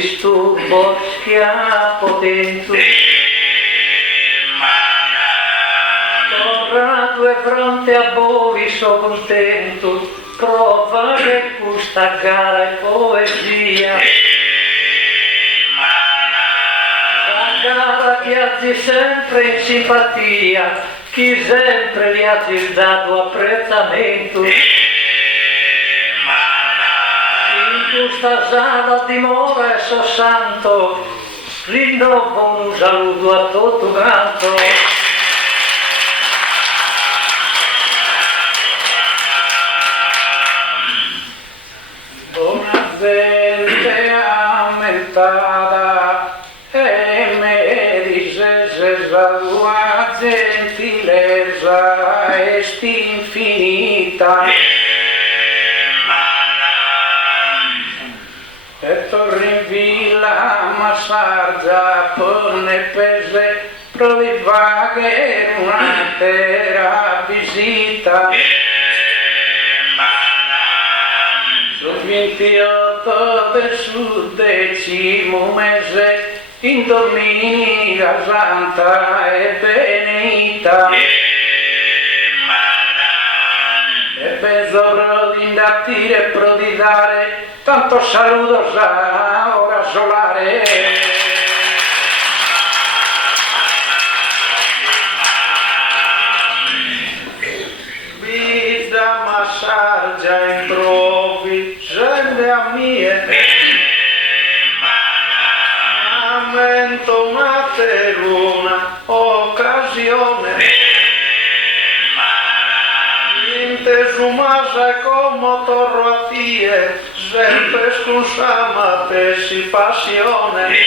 disturbo schiaffo dentro. Tornato e fronte a voi so contento, prova che questa gara è poesia. La gara viaggi sempre in simpatia, chi sempre gli ha dato apprezzamento. In questa sala dimora e so santo, rinnovo un saluto a tutto canto. Buona gente aumentada e me dice se la tua gentilezza è infinita. E torni in villa ma sargia pone pese provare una terra visita. Sul 28 del suo 10° mese in Domenica Santa e Benita. E penso pro di indattire e pro di dare tanto saluto sa ora solare. Vita ma sargia in provi gente a mie. Aumento una teruna occasione. Sumasa como torro a tie, sempre scusamate si passione.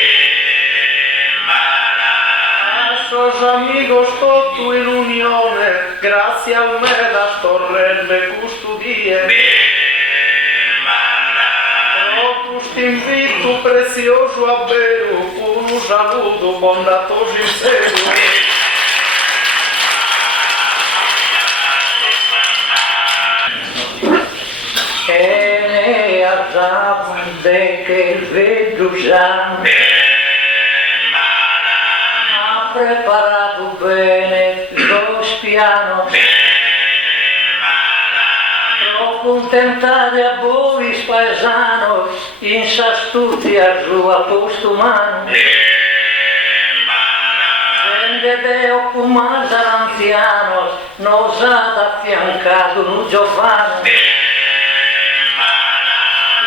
A sos amigos tutto in unione, grazie al me das torrelle custodie. Propus t'invito prezioso a vero, un saluto bondato sincero. E ne azzapde che vedo già ha preparato bene lo spiano, pro contentare a voi spaesano in s'astuzia sua postumano. Prendete occumasa l'anziano, nos ha affiancato un giovano.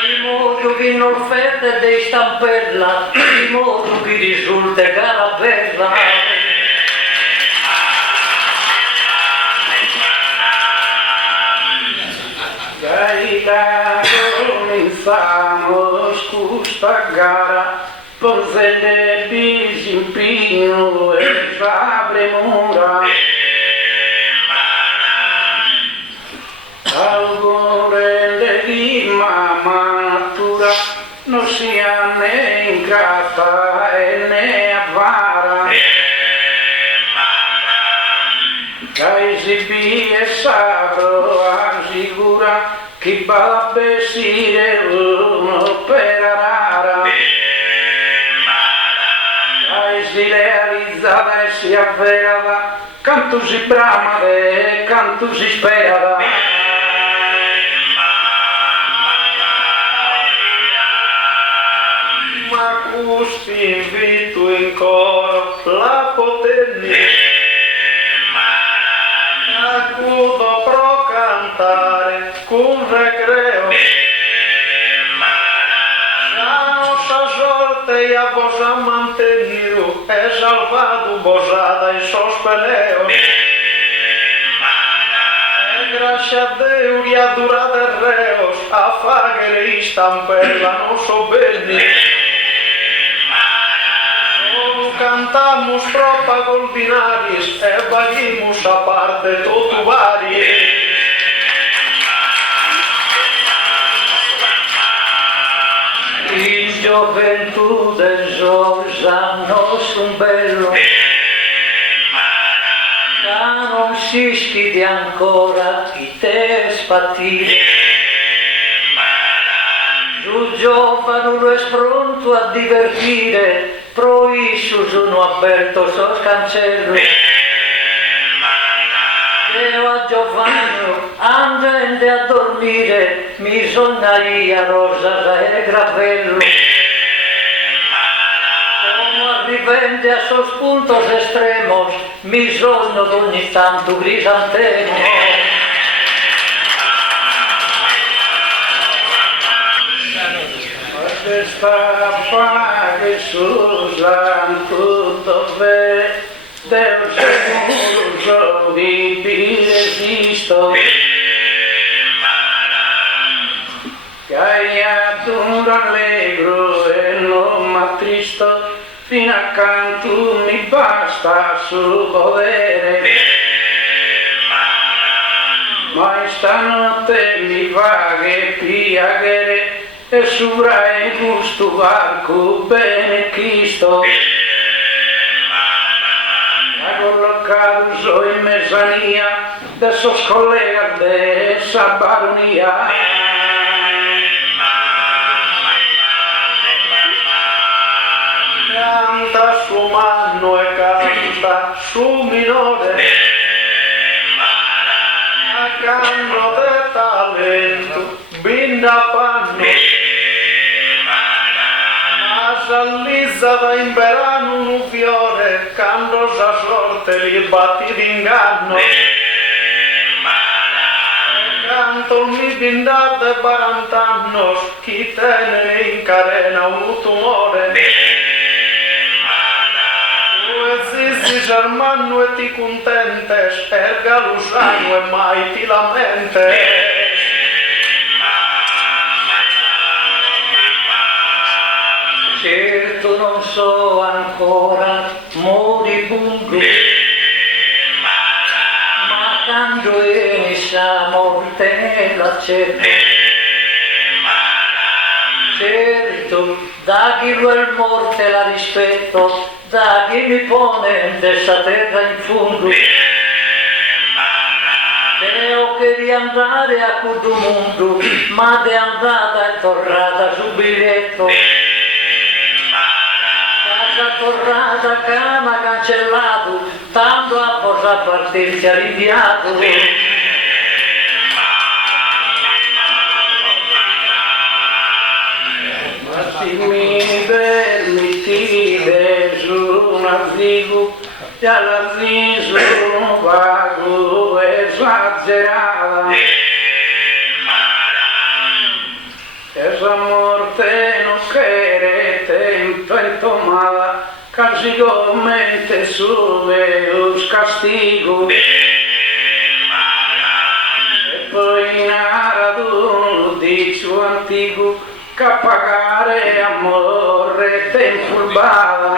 Di modo che non fette di stampella, di modo che risulta cara bella. Gaila cominciamo questa gara, posende disimpegno e fa premura. Augure di mamma natura non sia né ingrata e né avara. Caisibi e sabro assicura chi va a besire uno per rara. Caisi realizzata e si avverava, canto si bramava e canto si sperava. Ti invito in coro la potenni, acudo pro cantare con recreo. La nostra sorte a vos ha mantenido, è salvato bosada e sospeleo. E grazie a Dio gli ha durate reos, a faghere stampella non so bene. Cantamos propagandinaris e valimos a parte tutto vari. In gioventù del Giorgia nostro bello, da non si schidi ancora i te spatili. Lu giovane lo è pronto a divertire, pro isso sono aperto sos cancello. Io a Giovanni andando a dormire, mi sonnaria rosa e gravello. Come arrivende a sos puntos estremos, mi sonno ogni tanto crisantemo. Sta paga Susan tutto bene, Deus seguro di esisto. Caiato allegro e non m'attristo, fino accanto mi basta su podere. Ma stanotte mi va che piaghere, e sopra il gusto barco bene Cristo ha collocato so in mezzania de sos collegas de esa baronia. Canta su mano e canta su minore, a canto de talento binda panno. All'Isada in verano un fiore, quando sa sorte li batti d'inganno. Canto mi bindate 40 anni, chi tiene in carena un tumore. Tu esisti germano e ti contentes, erga lusano e mai ti lamentes. Certo non so ancora moribondo, ma quando inizia morte nella cerca. Certo, da chi lo è morte la rispetto, da chi mi pone in questa terra in fondo. Creo che di andare a questo mondo, ma di andata e tornata sul biglietto. Tornata cama cancellato, tanto a posa partirsi rinviato. Ma se mi permettete su un azigo, già l'azigo un vago esagerata. Esa morte non quiere tempo en tomada, casi mente sube os castigos. E poi narado dicho antigo, che a pagare amore tempo bada.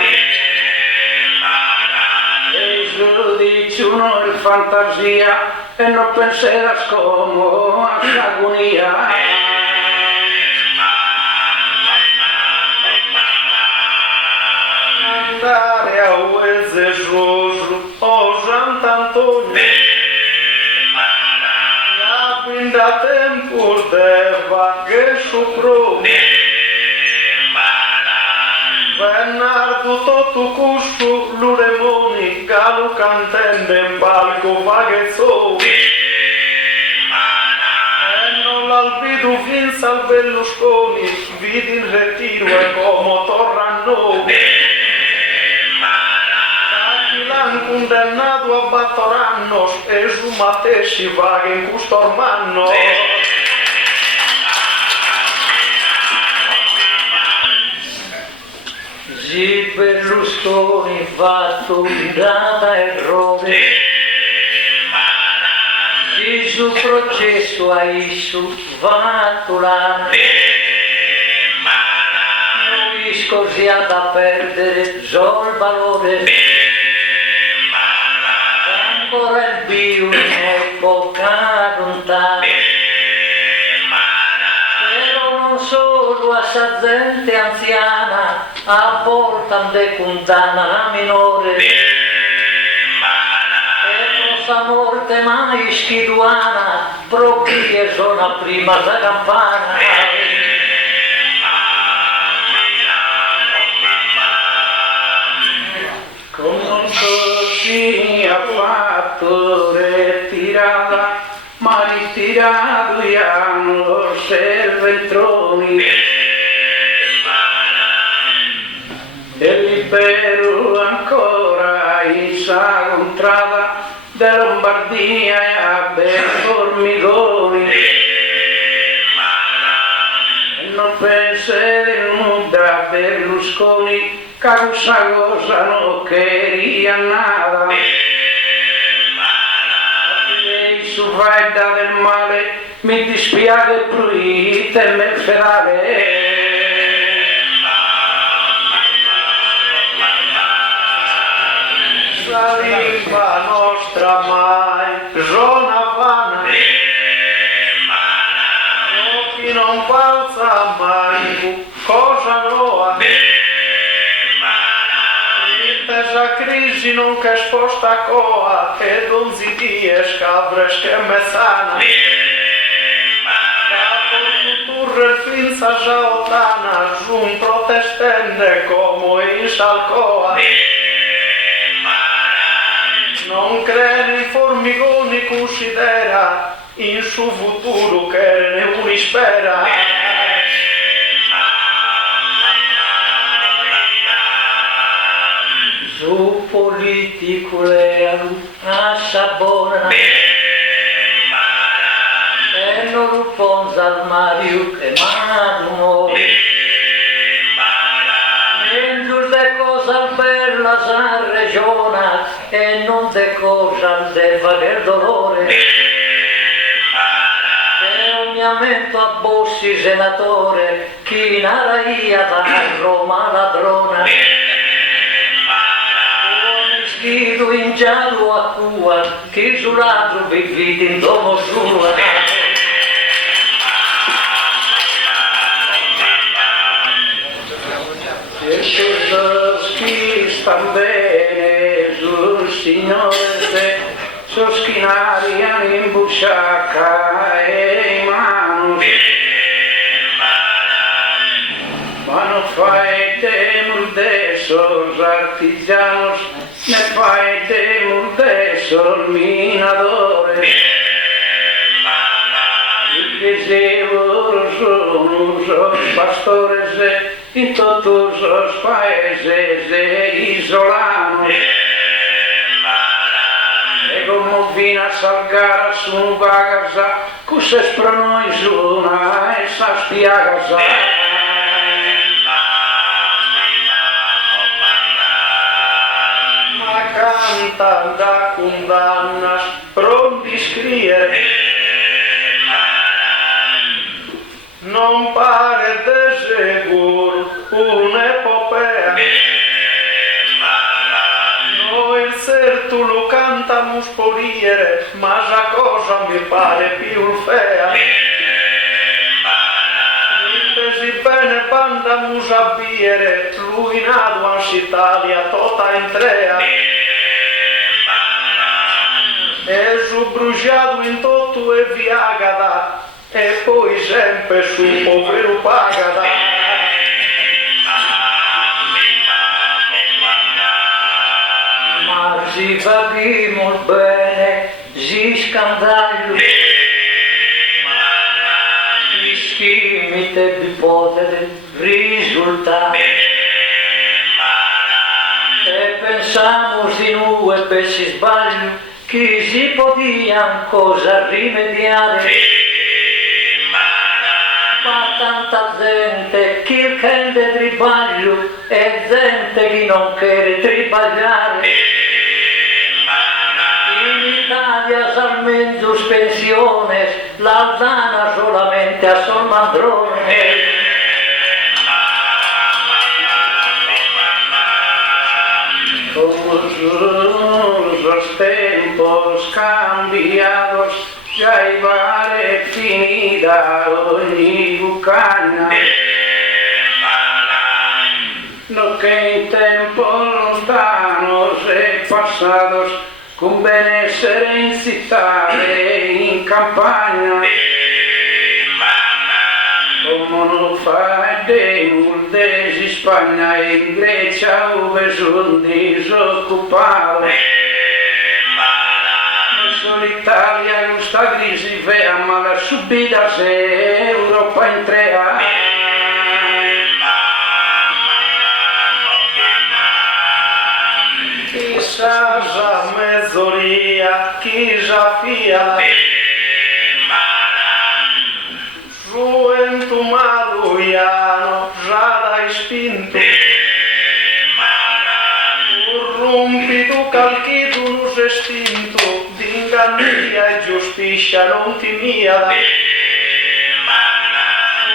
E su dicho no el fantasia, e no penseras como a agonia. Andare a Ueze Jojo, o Sant'Antonio, la binda tempo deva che supro, Bernardo Toto Cusco, Luremoni, Galo cantende in palco paghezzò, e non l'albido finza al Berlusconi, vidi in ritiro e come tornano. Condannato a battorannos e su matessi vaghe in custormanno. Sì, Berlusconi fatto un grave errore. Sì, sul processo a isso fatto l'anno. Noi così ha da perdere già il valore. Ancora il bio in epoca lontana, però non solo a sa gente anziana a volte condanna la minore, e non sa morte mai schiduana proprio sono prima da campana. ventroni e libero ancora in sa contrada de Lombardia e a formigoni e non pensare nuda Berlusconi che questa cosa non queria nada e su faida del male mi dispiace pruite e me ferale la lingua nostra mai zona vana chi non palza mai cosa roa intesa crisi non che sposta coa e donzi dies cabres che me sana turre finza jaotana jun protestende como in salcoa non crede in formigoni considera in suo futuro che ne uni spera su politico lealo a sabona e non lo ponza al Mario che mano de cosa bella sa regiona e non de cosa del valer dolore e ovviamente a Bossi senatore chi naraia da Roma ladrona schido in giallo a cua chi sull'altro viviti in domo sua chi sta bene sul Signore su schinaria in busciacca e in mano ma non fai temur de sos artigianos ne fai temur de sos minadores che se loro sono sos pastores in todos os países isolanos e como vina salgar su bagasa cusses pronois una esas piagas ma canta da condannas pronti scriere non pare de seguro un'epopea noi il certo lo cantamus poliere ma la cosa mi pare più fea intesi bene bandamus a biere ruinado ans Italia tota in trea e su bruciato in tutto e viagada e poi sempre su povero pagada ma si capimos bene si scandalo gli schimite bipotere risultati e pensiamo di noi per si sbaglio che si podia cosa rimediare ma tanta gente che prende tribaglio e gente che non quiere tribagliare in Italia almeno pensiones la dana solamente a sol mandrone como los tiempos cambiados ya iba definida ogni bucana lo que en tiempos lontanos e pasados con benessere in città e in campagna come non fa demul de Spagna e in Grecia dove sono disoccupato l'Italia questa crisi vea ma la subita se Europa in tre chiesa fia su en tu maluiano già dai spinto rumpi tu calchi tu non sei stinto d'ingannia e giustizia non ti mia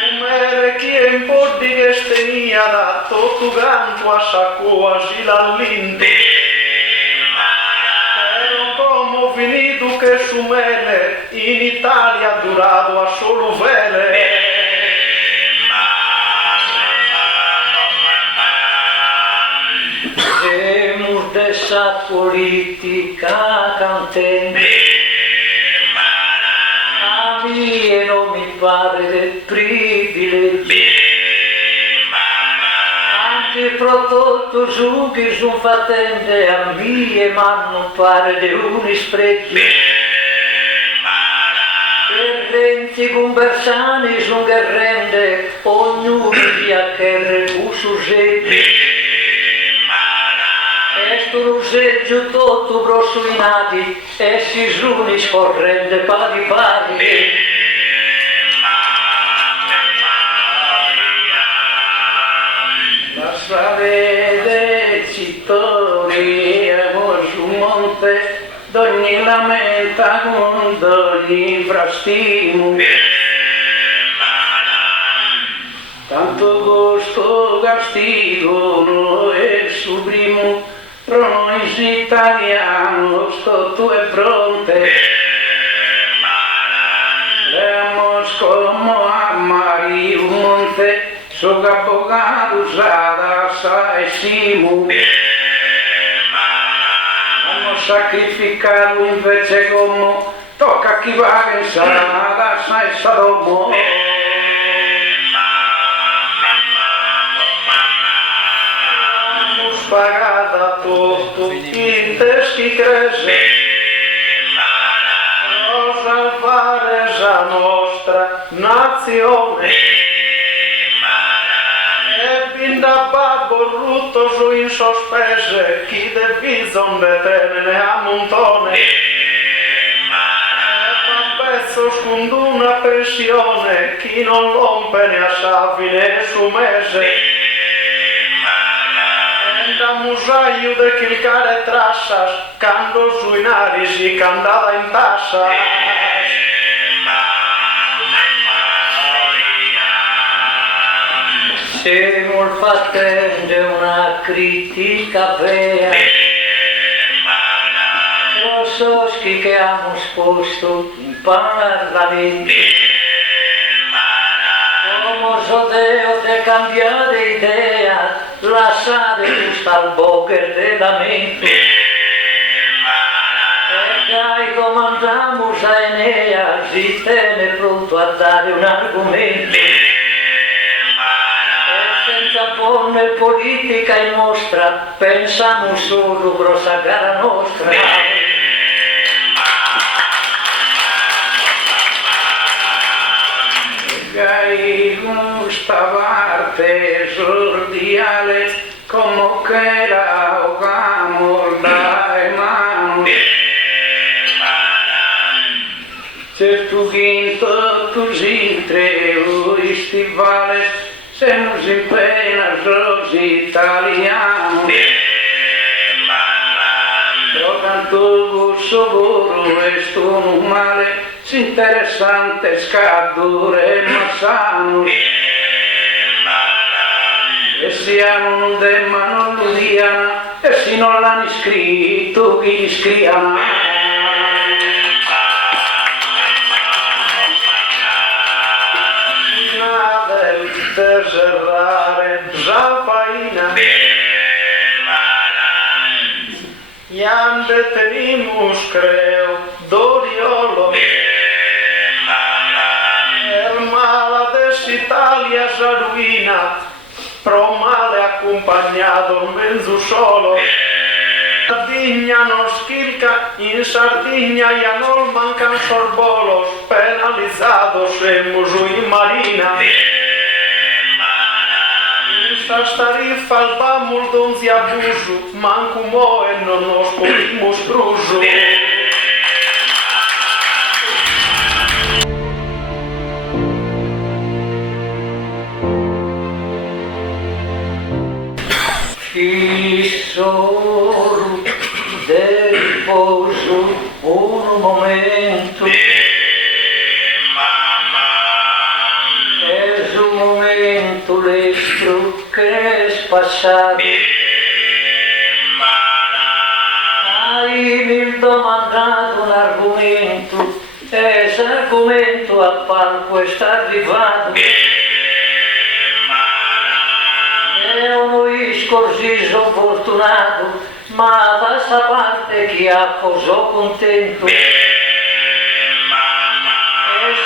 numere chi è un po' di che stenia da tutto ganto a sacco asilo all'into finito che su mele in Italia durato a solo vele Siamo dessa politica cantante a me non mi pare del privilegio anche prodotto su che sono fattende a me ma non pare di un spregio per 20 conversani sono che rende ognuno via che recuso sette e sto roseggio tutto grossolinati e si suni scorrende pari pari Sapete cittori e su monte d'ogni lamenta con d'ogni infrastimo tanto gusto castigo no è supremo però noi italiano sto tu è pronte leamos como a Mario Monte so abogado usada sai simu hanno sacrificato invece come tocca a chi va che sarà sai Sadomo hanno spagata tutto in teschi crese per salvare la nostra nazione da babbo rutto su in sospese chi de bisogna tenere a montone e fa pezzo scondo una pensione chi non rompe ne a savine su mese e da musaio de chilcare trassas cando sui narisi candada in tassa Siamo facendo una critica vera Rossoschi che abbiamo sposto in Parlamento Come Sodeo te cambiare idea Lasciare questa al bocker della mente E dai comandiamo a Enea Si tiene pronto a dare un argomento Ponne politica in mostra, pensiamo solo grossa gara nostra. Gai questa parte sordiale, come che era o camor dai mano. Certo vinto così tre voi stivale, siamo in pena rosi italiano Io canto gusto puro e sto male interessante scadure ma sano e siamo un demma non lo diana e se non l'hanno iscritto chi iscriana de serrare zafaina Iande tenimus creo doriolo El mala des Italia s'arruina pro male accompagnato mezzo solo Sardegna non schilca, in Sardegna ya non mancan sorbolos penalizados siamo in marina Estas tarifas vamos donde abuso, manco mo e non nos podemos bruso. Solo del riposo un momento, es un momento l'estro che è passato. Hai mi domandato un argomento, ese argomento a palco è arrivato. Così sono fortunato, ma da sta parte chi ha cosò contento. E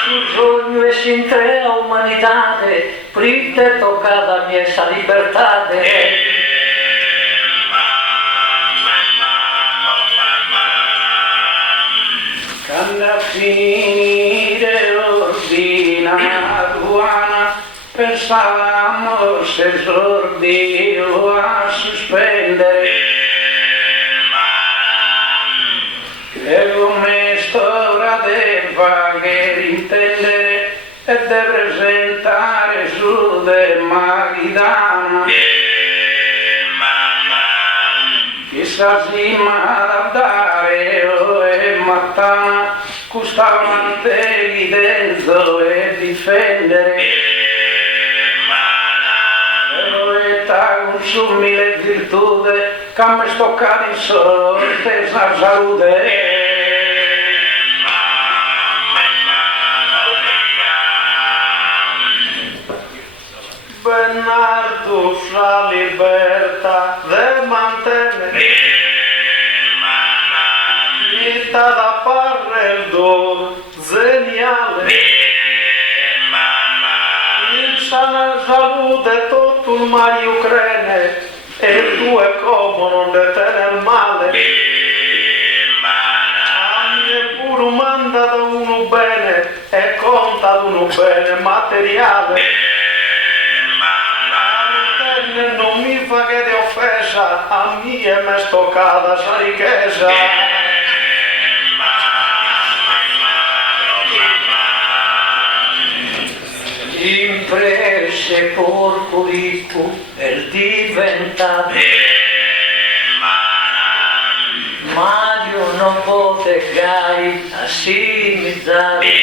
sul sogno e si intrea umanità, prima toccata a mia sta libertà. Quando a finire l'ordina aduana, pensavamo se esordio a sospendere e come ora deve intendere e de presentare su de Magidana chissà si ma da dare e mattana costavante evidenzo e difendere con sumile virtude che mi stoccare in sorte sa salute. Bernardo sa libertà de mantenere vita da parre il do geniale sana salute tutto il Mario crene e tu è come non te tener male a me pure manda da uno bene e conta da uno bene materiale a non mi fa che ti offesa a me è me stoccata sa ricchezza. Imprese porcolico per diventare Mario non pote gai assimizzare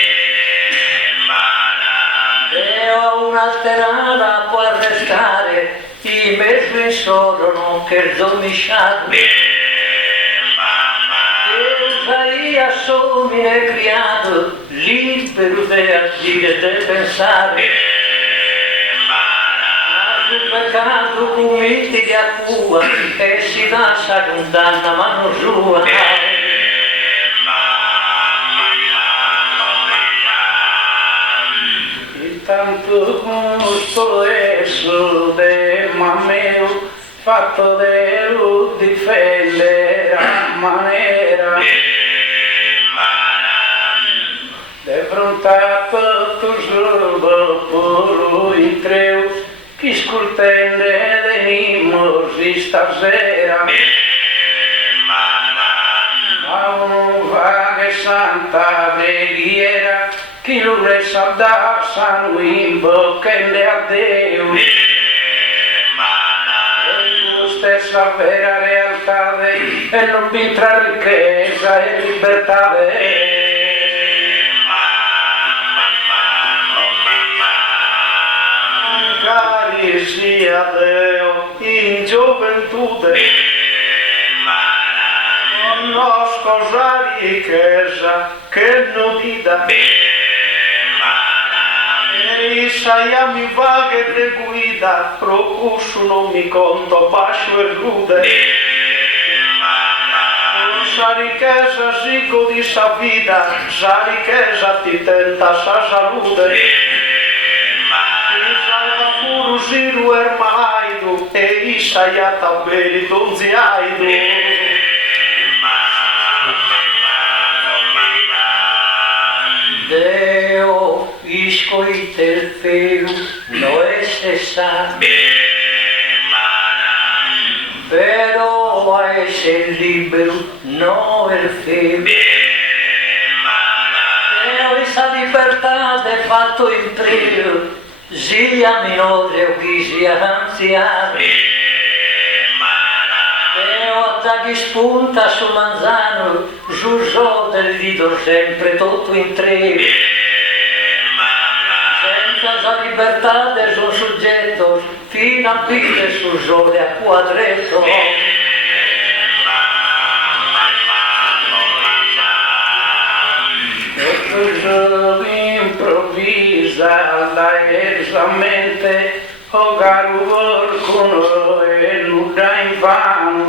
e ho un'alterata può arrestare i mezzo in solo che zomisciato Isaia somine criato libero di agire e pensare peccato commetti di acqua e si lascia condanna mano sua. E tanto gusto esso de mameo fatto de lo difendere a manera de fronte a tutto solo puro in treu chi scultende venimos stasera a un vaga e santa preghiera chi lo resalda sano in bocca a Dio e tu stessa vera realtà e non vintra ricchezza e libertà cari sia Deo in gioventù conosco la ricchezza che non ti dà e Isaia mi va che te guida procuscio non mi conto pascio e rude sa ricchezza si godi sa vita sa ricchezza ti tenta sa salute Siru ermalaido e Isaia tabeli donziaido Deo iscoite il feu no es cesar pero a ese libero no el feu Deo esa libertà de fatto imperio sia minore o chi sia anziano guarda chi spunta sul manzano, giusto del lido sempre tutto in tre. Senza la libertà del suo soggetto, fino a qui sul sole a quadretto. Improvvisa la esamente o caro qualcuno e nuda in vano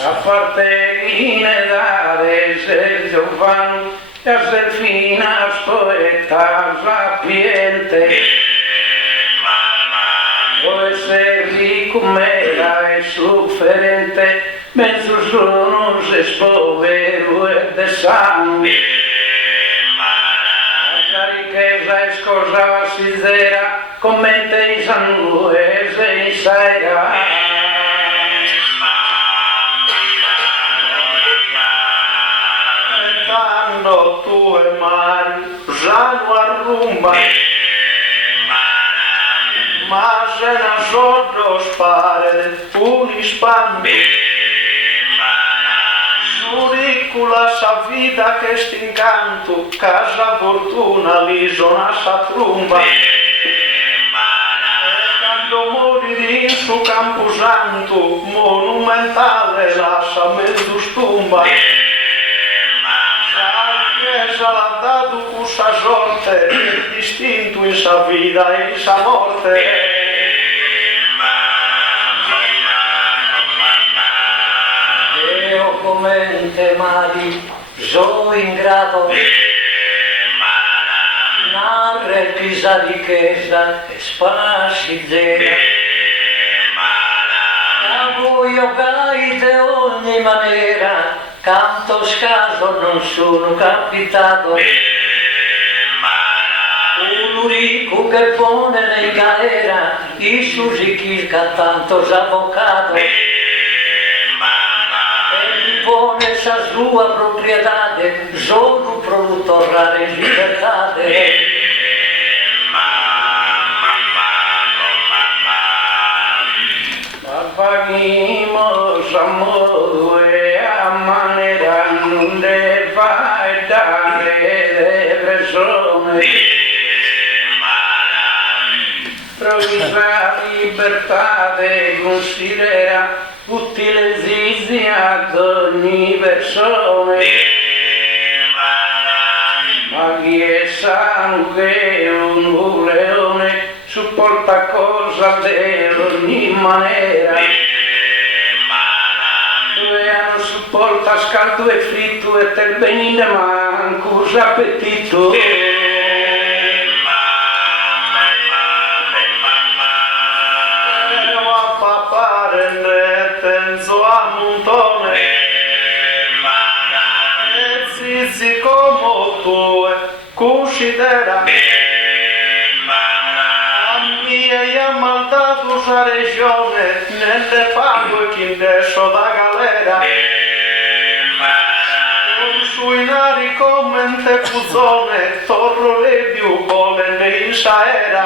a parte in edade se giovano e a ser fina poeta sapiente può essere ricco mera e sofferente mezzo sono se spovero e de sangue la ricchezza è scorsa sincera come in sangue se in sera tanto tu e mari già non arrumba ma se non so dos pare puni spandi Suricula sa vida che sti incanto, casa fortuna l'isona sa trumba. E quando morì in su camposanto, monumentale lascia mezzo stumba. La chiesa l'ha dato con sa sorte, il distinto in sa vida e in sa morte. Commente mari, so ingrato, narre pisa di chiesa e spassi zera. A voi io caite ogni maniera, canto scaso non sono capitato. Un ricco che pone nei galera, i susichi tanto avvocato. Pone sa sua proprietà, solo pronto rare libertà. Pagimos amor e a manera non le vai dare persone. Provvisa libertà considera utile zizi ad ogni persona ma chi è sano che un leone supporta cosa di ogni maniera dove non supporta scaldo e fritto e te benine manco appetito zizi come tu considera a mia e a maldato sa regione nelle pago e chi adesso da galera con sui nari come in te puzzone torro le più buone in saera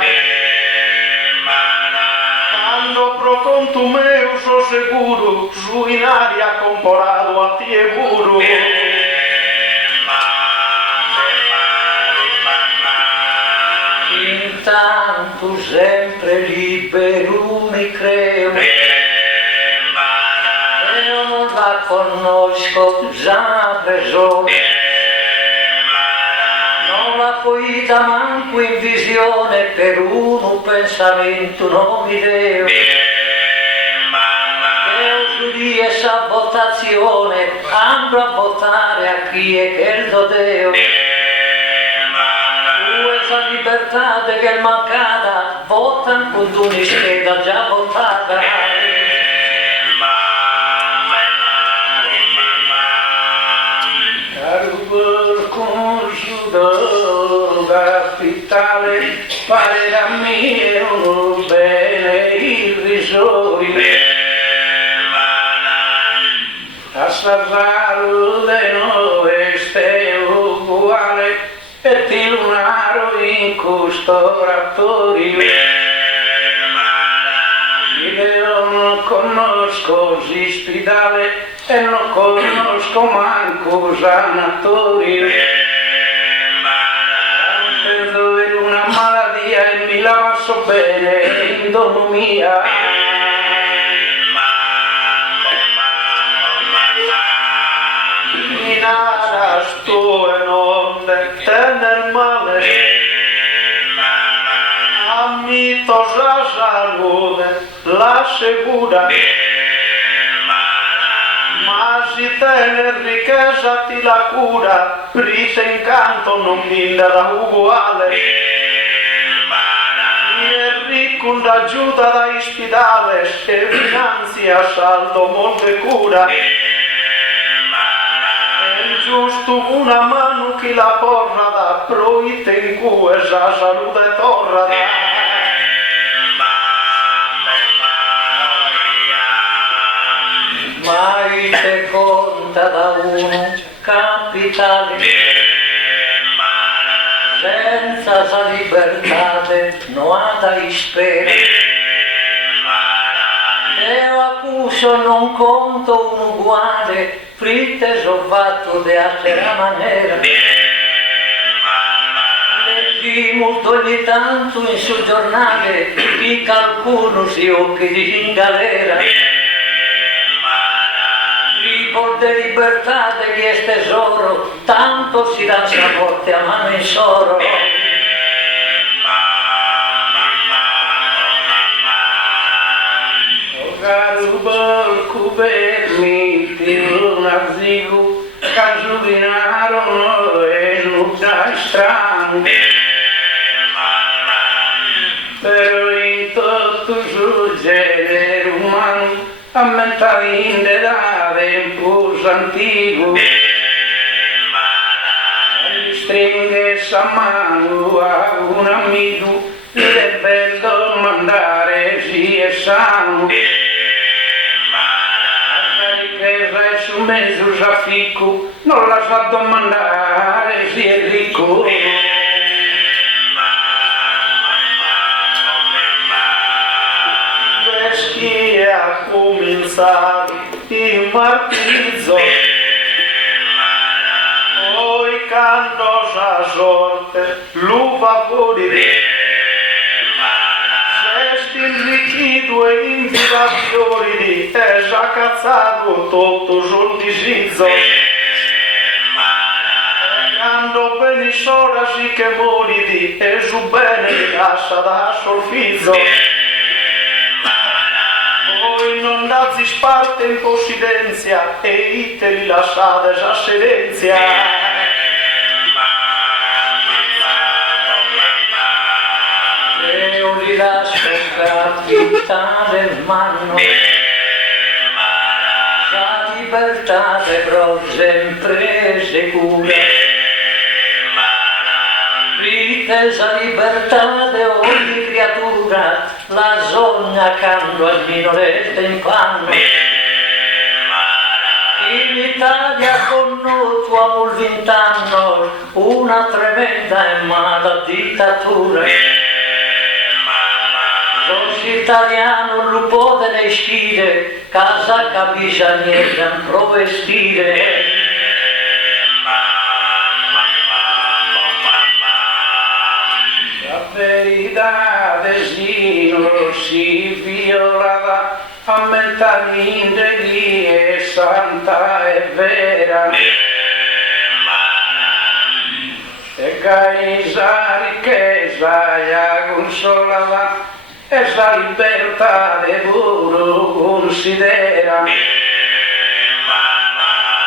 quando pro conto meu so seguro sui nari ha comporado a ti e puro Intanto sempre libero mi creo io non la conosco già persona non la puoi da manco in visione per un pensamento non mi devo io su di essa votazione andrò a votare a chi è che il dodeo la libertà che è mancata, vota con un'ischeda già votata. Caro consudo capitale, pare da me un bene irrisorio. A salute noi stiamo uguale e ti lunaro in questo rattorio. non conosco l'ospedale e non conosco manco sanatori. Per dove una malattia e mi la so bene in dono mia. Inaras tu e non tener male. Amito la salud, la segura. Ma si tener riqueza ti la cura, prisa in canto non vinderà uguale. Mi è ricco d'aiuta da ospedale, e finanzi a saldo molte cura. Giusto una mano che la porra da proite in cui sa salute torra da. Mai te conta da uno capitale, senza sa libertà non ha da spera. Io accuso non conto un uguale, fritte so fatto di altra maniera. Leggimo ogni tanto in sul giornale che qualcuno si occhi in galera. Riporte libertà di chi è tesoro, tanto si lancia morte a mano in soro. Garubal kubermi tiruna zigu Kazubinarono e nuda strano. Però in tutto il genere umano a mentare d'edade in pus antico. Stringe sa mano a un amico, è bello mandare si è sano. E su mezzo zafico non la sa domandare si è ricco. Peschi a cominciare il martirizzo, poi quando sa sorte l'uva fuori. Liquido e invivazioni è già cazzato tutto sul disizzo. Quando bene sora sì che moridi e su bene lascia da solfizzo. Voi non dazzi sparte in possidenzia e ite li lasciate a sedenzia. Li lascio capitale mano, la libertà però sempre sicura. Ritesa libertà di ogni creatura, la sogna quando almeno resta in panno. In Italia con noi tuamo il 20 anni, una tremenda e mala dittatura. Italiano non può ne uscire, casa camicia niente non può vestire. La verità desino si violava, a mentalmente chi è santa e vera. E gaisa ricchezza ya consolava, essa libertà de puro considera.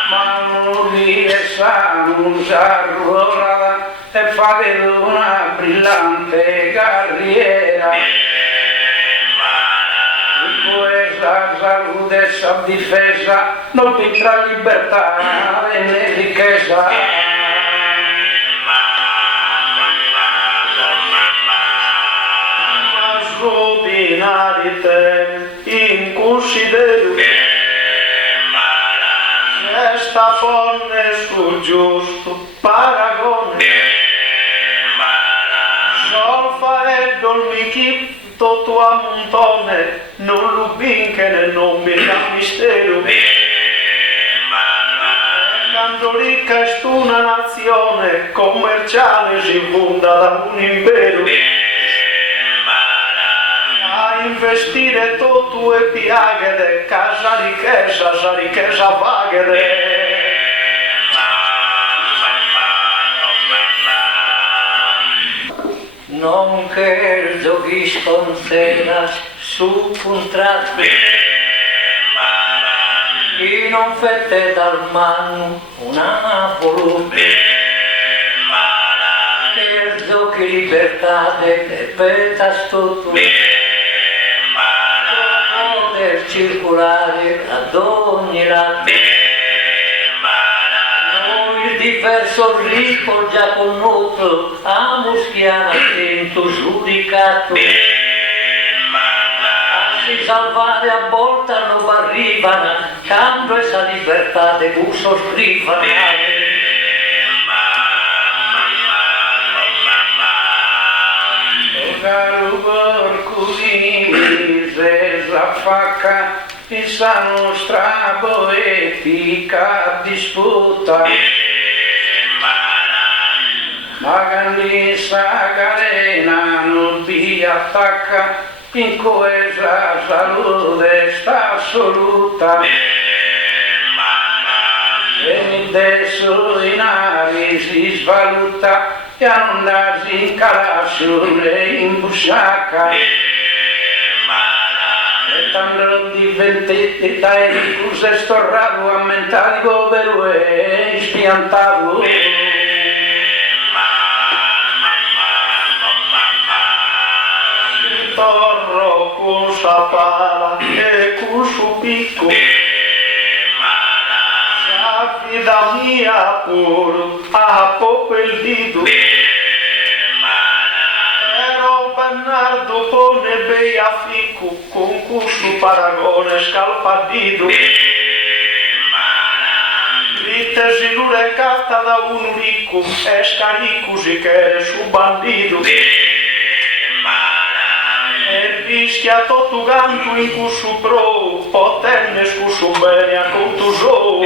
Ma non riesce non s'arruola e fa che una brillante carriera. In questa salute sa difesa non pintra libertà né ricchezza. In considero sta ponne sul giusto paragone sol farebbe dolmichi tutto a montone, non lubinche nel nome del mistero. Quando ricca è una nazione commerciale si fonda da un impero. A investire tutto e piaghe, casa ricchezza vaghe. Non che giochi sconzera su contratto, chi non fette dal mano una voluta, che giochi libertà e peta tutto, poter circolare ad ogni lato. Diverso ricco già conosciuto, a Muschiana attento giudicato. A si salvare a volta non arrivano, quando essa libertà de gusto scrivano. Caro porco di misera facca, questa nostra poetica disputa. La candisa carena non vi attacca, in questa salute sta assoluta. E adesso in aria si svaluta, e non darsi in calasso e in busciacca. E tanto diventati dai ricus e storrato, a mentale povero e spiantato. Torro con sa pala e con su picco, sa vida mia pur a poco il dito, però Bernardo pone bei a fico con curso paragone scalfadito, vitesi lurecata da un ricco e scaricusi che è su bandito. E rischia tutto canto in curso pro, potenne scusso bene a conto so.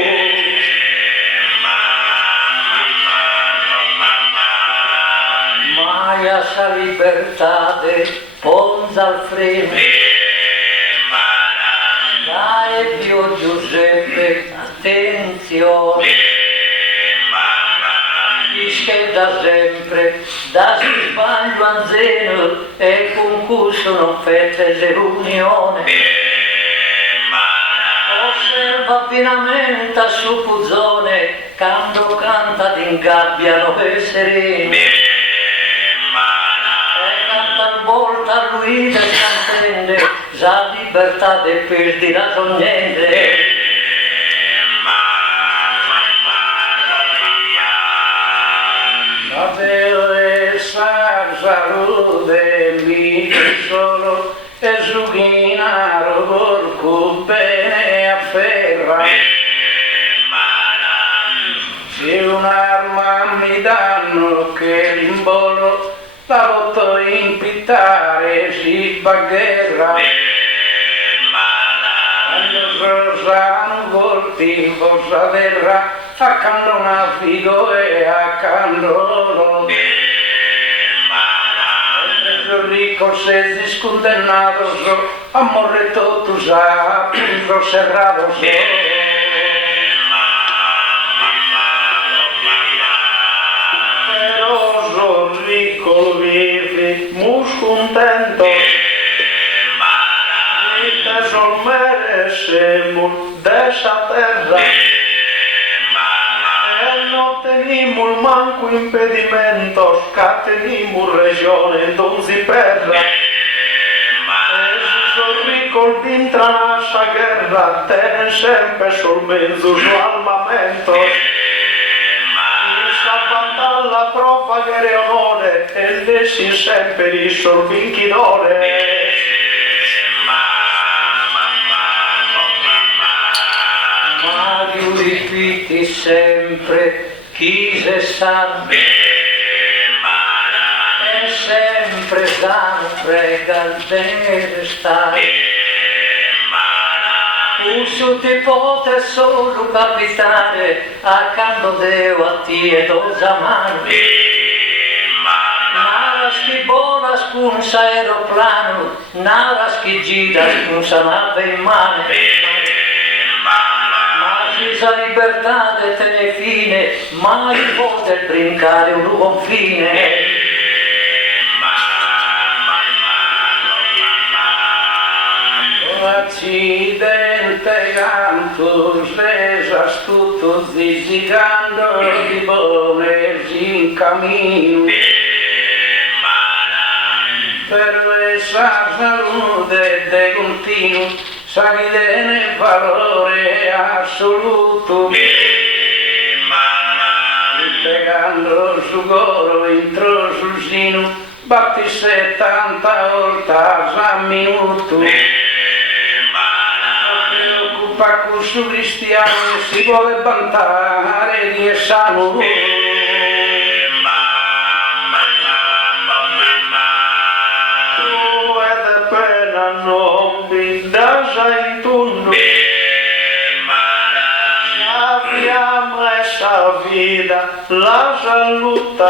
Mai a sa libertà ponza al freno, dai Dio Giuseppe, attenzione. Che da sempre, da sbaglio anzeno e concurso non fette riunione. Osserva pienamente a suo puzzone, quando canta d'ingabbiano e sereno. E canta in volta a lui che s'intende, già libertà de perdi ragioniente. Salute mi solo e sughinaro porco bene afferra. Se un'arma mi danno che l'imbolo la posso impittare si fa guerra. Quando rosano volti vostra terra, accanto una figo e accanto lo. Ricco se discondennato so, amore tutto sa, punto serrato so. Però so ricco vivi, muscontento, vita sol merecemo dessa terra. Non tenimos manco impedimentos, ca tenimos regione donzi perra. Esos ricos dintra nascia guerra, tenen sempre sol mezzo su armamento. Sa battaglia propagare onore, e dessi sempre il sol vincitore. Ripeti sempre chi se sa e sempre impresano prega il bene stare. Uso ti pote solo capitare accanto Deo a tie dosa mano. Naras chi vola spunsa aeroplano, naras chi gira spunsa nave in mano. La libertà de tene fine, mai poter brincare un confine. Accidente canto, resas tutto zizigando, di ponersi in cammino. Per questa salute de continuo, sa chi tiene valore assoluto. Pegando su coro intro sul sino, batti 70 volte a minuto. Non preoccupa con su cristiano e si vuole vantare di essano. Tu è de pena non mi dà intorno. Abbiamo essa vida, la saluta.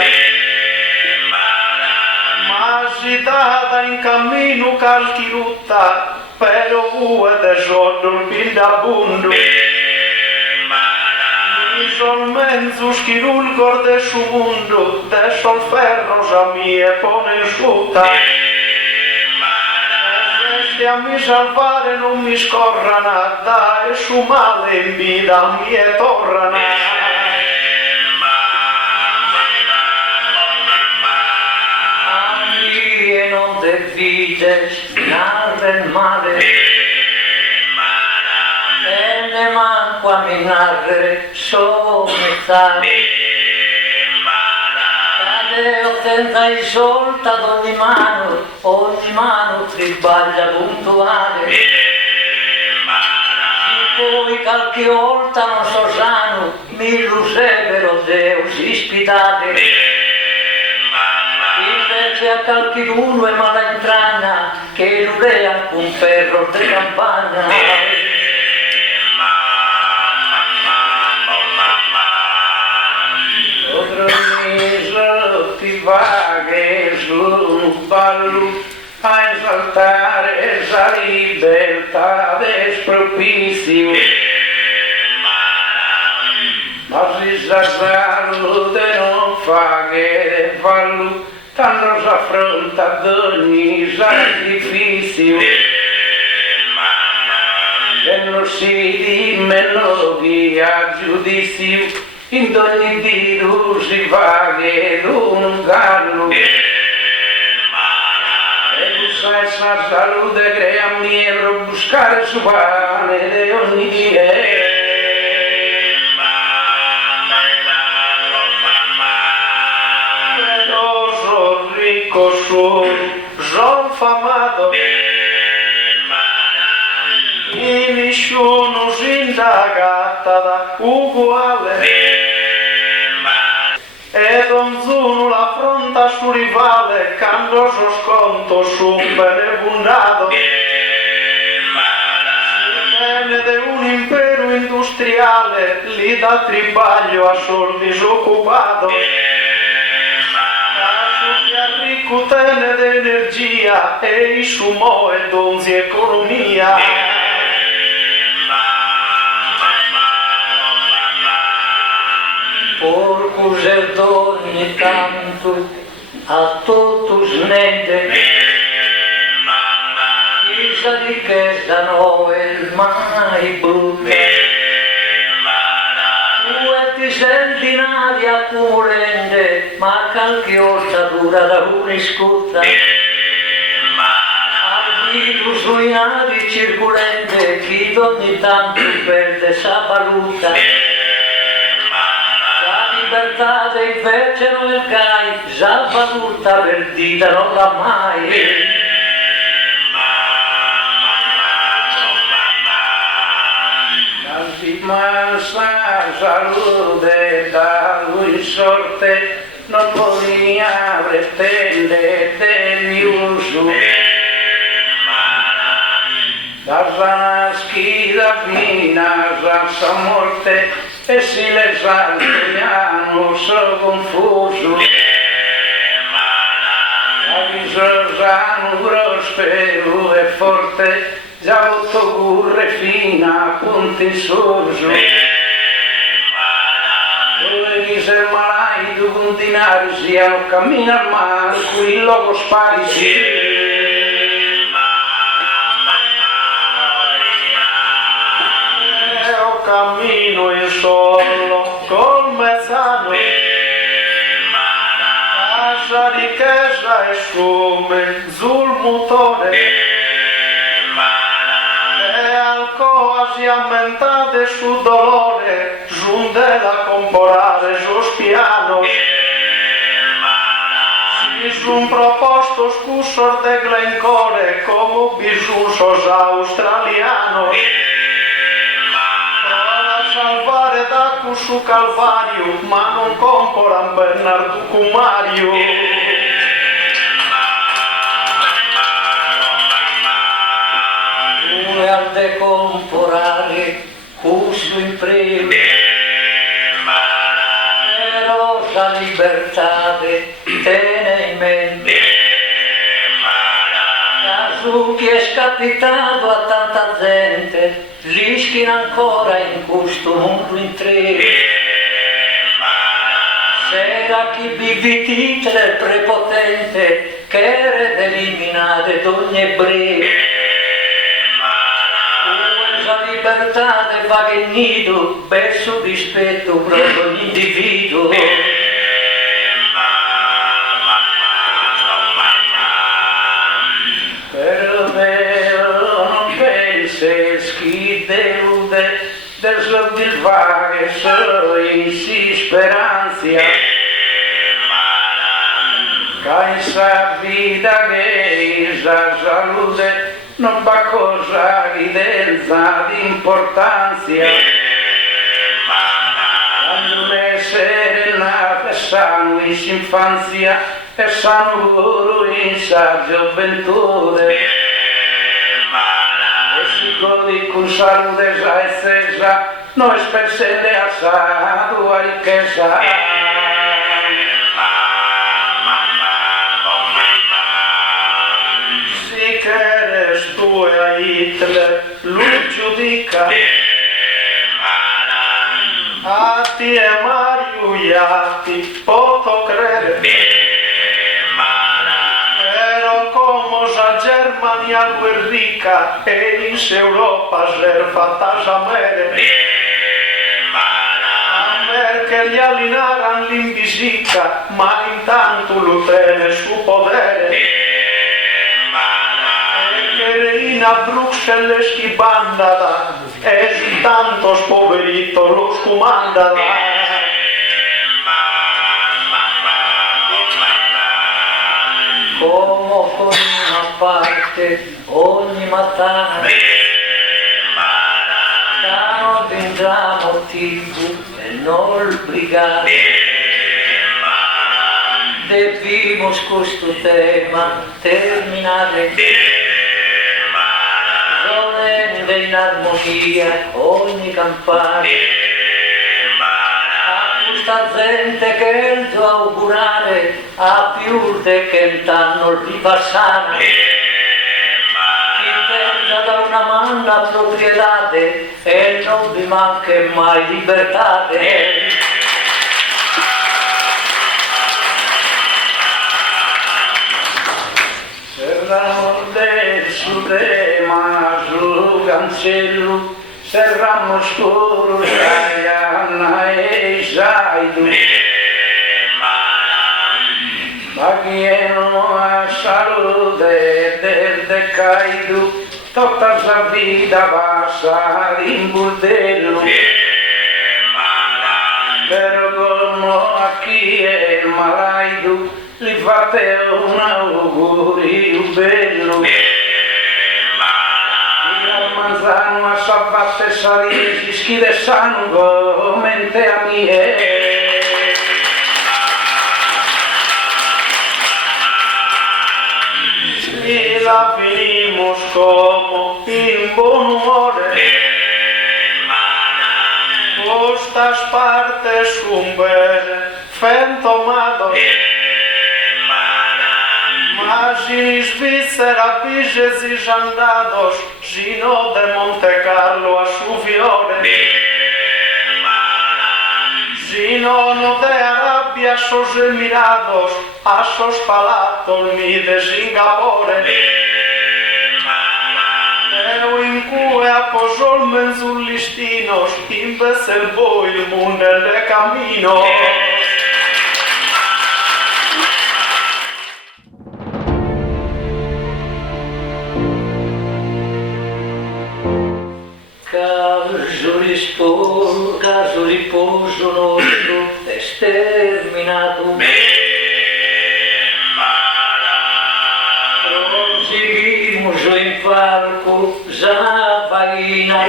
Ma si data in cammino calchi rutta, però ue de giorno il abundo. Mi sol menzus chirurgor de su mundo, de sol ferro sa mie pone sciutta. A mi salvare non mi scorrana, dai su male in vita mi è torrana. A mie non te vides, narre il male, e ne manco a mi narrere, so metà. Deo tenta i solta ad ogni mano tribaglia puntuale. Poi qualche volta non so sano, mi lusevero Deo si spidate. Invece a qualcuno è mala entrana, che l'urea un ferro de campagna. Vaghe sul ballo a esaltare la libertà del propizio. Ma si sa salute non fa che fallo, tanto si affronta ad ogni sacrificio. E non si dimeno a giudizio, in ogni tiro si fa che un gallo. E questa è la salute che a me buscare su pane di ogni dia. Però sono ricco sono famato, e nessuno si indagata da uguale. E Don Zuno l'affronta su rivale, quando so sconto su un bene fundato. Bene di un impero industriale, lì da tribaglio a sol disoccupato. Caso che a ricco tene d'energia, e su mo e donzi economia. Porcus et ogni tanto a totus nende, questa ricchezza no è mai brutta. Tu ti senti in aria accumulente, ma qualche volta dura da un'iscutta. Arbitru sui navi circolente, chi ogni tanto perde sa valuta. Libertà invece non è gai, già valuta perdita non l'ha mai. Ma sa salute da lui sorte, non podía pretender de uso. Das ranas que da finas a morte e si le saltiamo so confuso. Avvisano prospero e forte, già botto curre fina a punti sorso. Dove chi se malai tu continuare siano cammina al mare, qui il loco spari cammino in solo col mezzano, lascia ricchezza e sciume sul motore, e al coasi ammentate su dolore, giunde la comporare su spiano, si sun proposto scussor de glencore come bisun sos australiano. Salvare d'acqua su Calvario, ma non comporan Bernardo con Mario. Due al decomporare, cusso in primo, però la libertà tiene in mente. Caso che è scapitato a tanta gente, rischiano ancora in questo mondo in tre. C'era chi vivi titolo prepotente che era eliminate d'ogni ebreo. Questa libertà fa che nido verso rispetto proprio all'individuo. Del soddisfare soli si speranzia che in sa vita che sa salute non va cosa evidenza di importanza quando un essere nato e sano in infanzia e sano pure in sa gioventù di con salute sa e cesa, non spensende a sa tua ricchezza. Si che eres tu e a Hitler, lui giudica. A ti e Mario e a ti poto credere. Germania guerrica e in Europa ser fatta samere. A Merkel gli allinaran l'invisica, ma intanto lo tiene su podere. E che in a Bruxelles chi bandala, e tanto spoverito lo scumandala. Come con una parte ogni mattina non vendrà motivo e non brigare debimos questo tema terminare volendo in armonia ogni campana questa gente che il tuo augurare a più che il danno ripassare chi pensa da una manna proprietà e non vi manca mai libertà Serramo del suprema sul cancello serramo scuro Sayana e Zaidu Maghieno a salute del decaidu tutta la vita passa in bordello però come a chi è malaidu li fate un augurio bello Manzano a sabbatte salire schide sangue mente a mie la finimos como in buen humore. Estas partes un bel fentomados. Mas in Svizzera biges e jandados, Gino de Monte Carlo a su fiore. Gino no de Arabia sos Emirados, a sos palatos mi de Singapore. Eu incue apojol menzul listinos, imbecel voi il mundo de camino. Caso riposo nostro è sterminato. Proseguimos in palco Zavaina.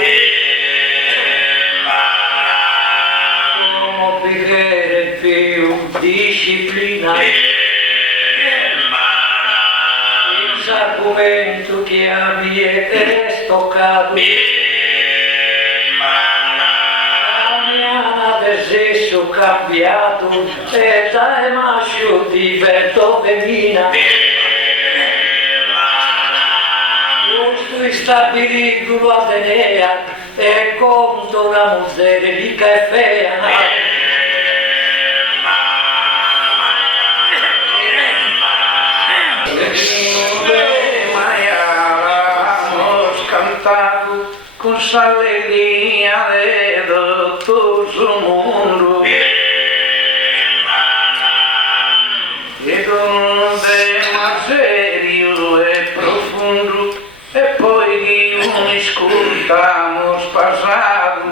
Como pregare più disciplina. Il argomento che a me è toccato. Adesso cambiato e dai maschio divento femmina. Giusto stabilito l'Atenea e conto la musere di caffè. Cantado con alegría de todo su mundo. E donde más serio e profundo e poi di un escutamos pasado.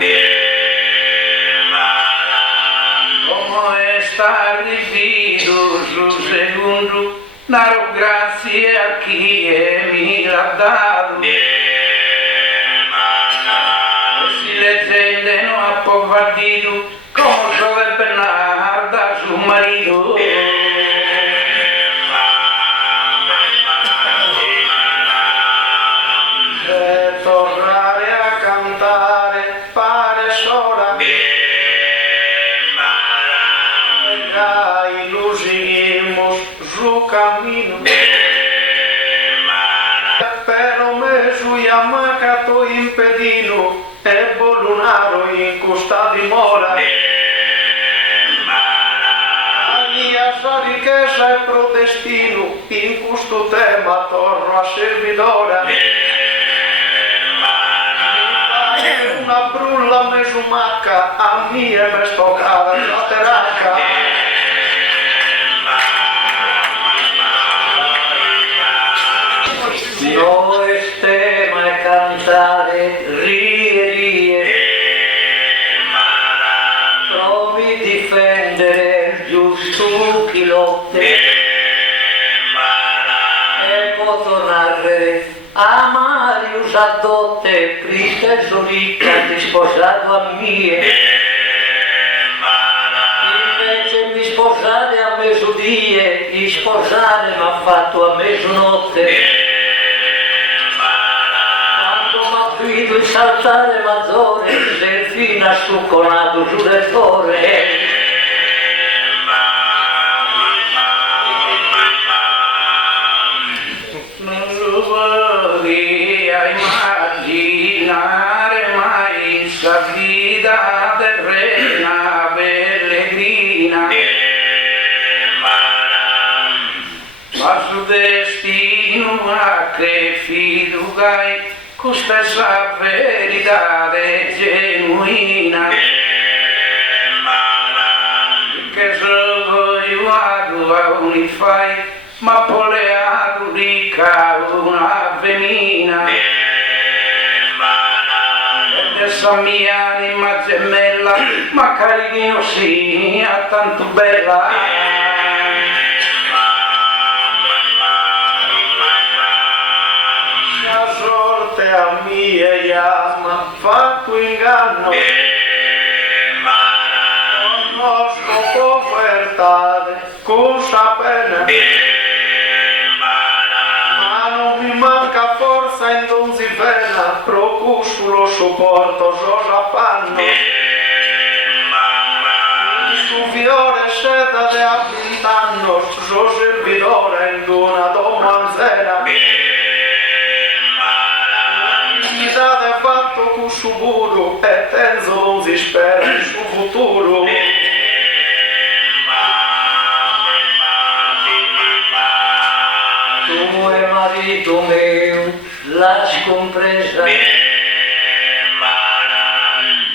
Como estar vivido su segundo, dar grazie a chi mi l'ha dato. Leggende no ha povertito come Giove Bernarda su marito. E tornare a cantare pare s'ora. Ya ilusimos su camino. Pero me su yamacato impedino. E Bolunaro in costa dimora. A mia sa riqueza e pro destino, in questo tema torno a servidora. Una brulla mesumacca, a mia me stoccata la teracca. No tema è cantare rie. Provi difendere il giusto chi lotte e può tornare a Marius a dotte Priste Zurica ti sposato a mie invece mi sposare a mesodie di sposare m'ha fatto a mezzanotte. Il saltare Mazzone, Delfina succonato giù del torre. Non lo voglio immaginare mai sa vita terrena pellegrina. Ma su destino a che fidugai con stessa verità genuina che solo io a unifai ma poleato ricca una femmina ed essa mia anima gemella ma carino sia tanto bella. A mia chiama fatto inganno. Conosco povertà, cosa pena, ma non mi pena, procúsulo suporto, Josa panno. Su fiore seda de a 20 annos, jo servidore in una domanzera. L'amicizia è fatto con su buru e tenzo non si spera in su futuro. Tu e marito mio, l'hai compresa,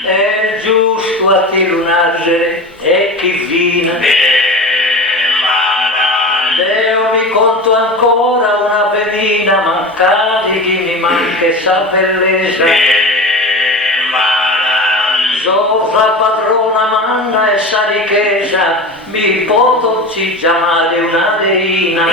è giusto a ti lunargere e chi vina. Deo mi conto ancora una pedina, mancati chi mi manca sa bellezza. Sopra padrona manna e sa ricchezza, mi potrò chiamare una deina.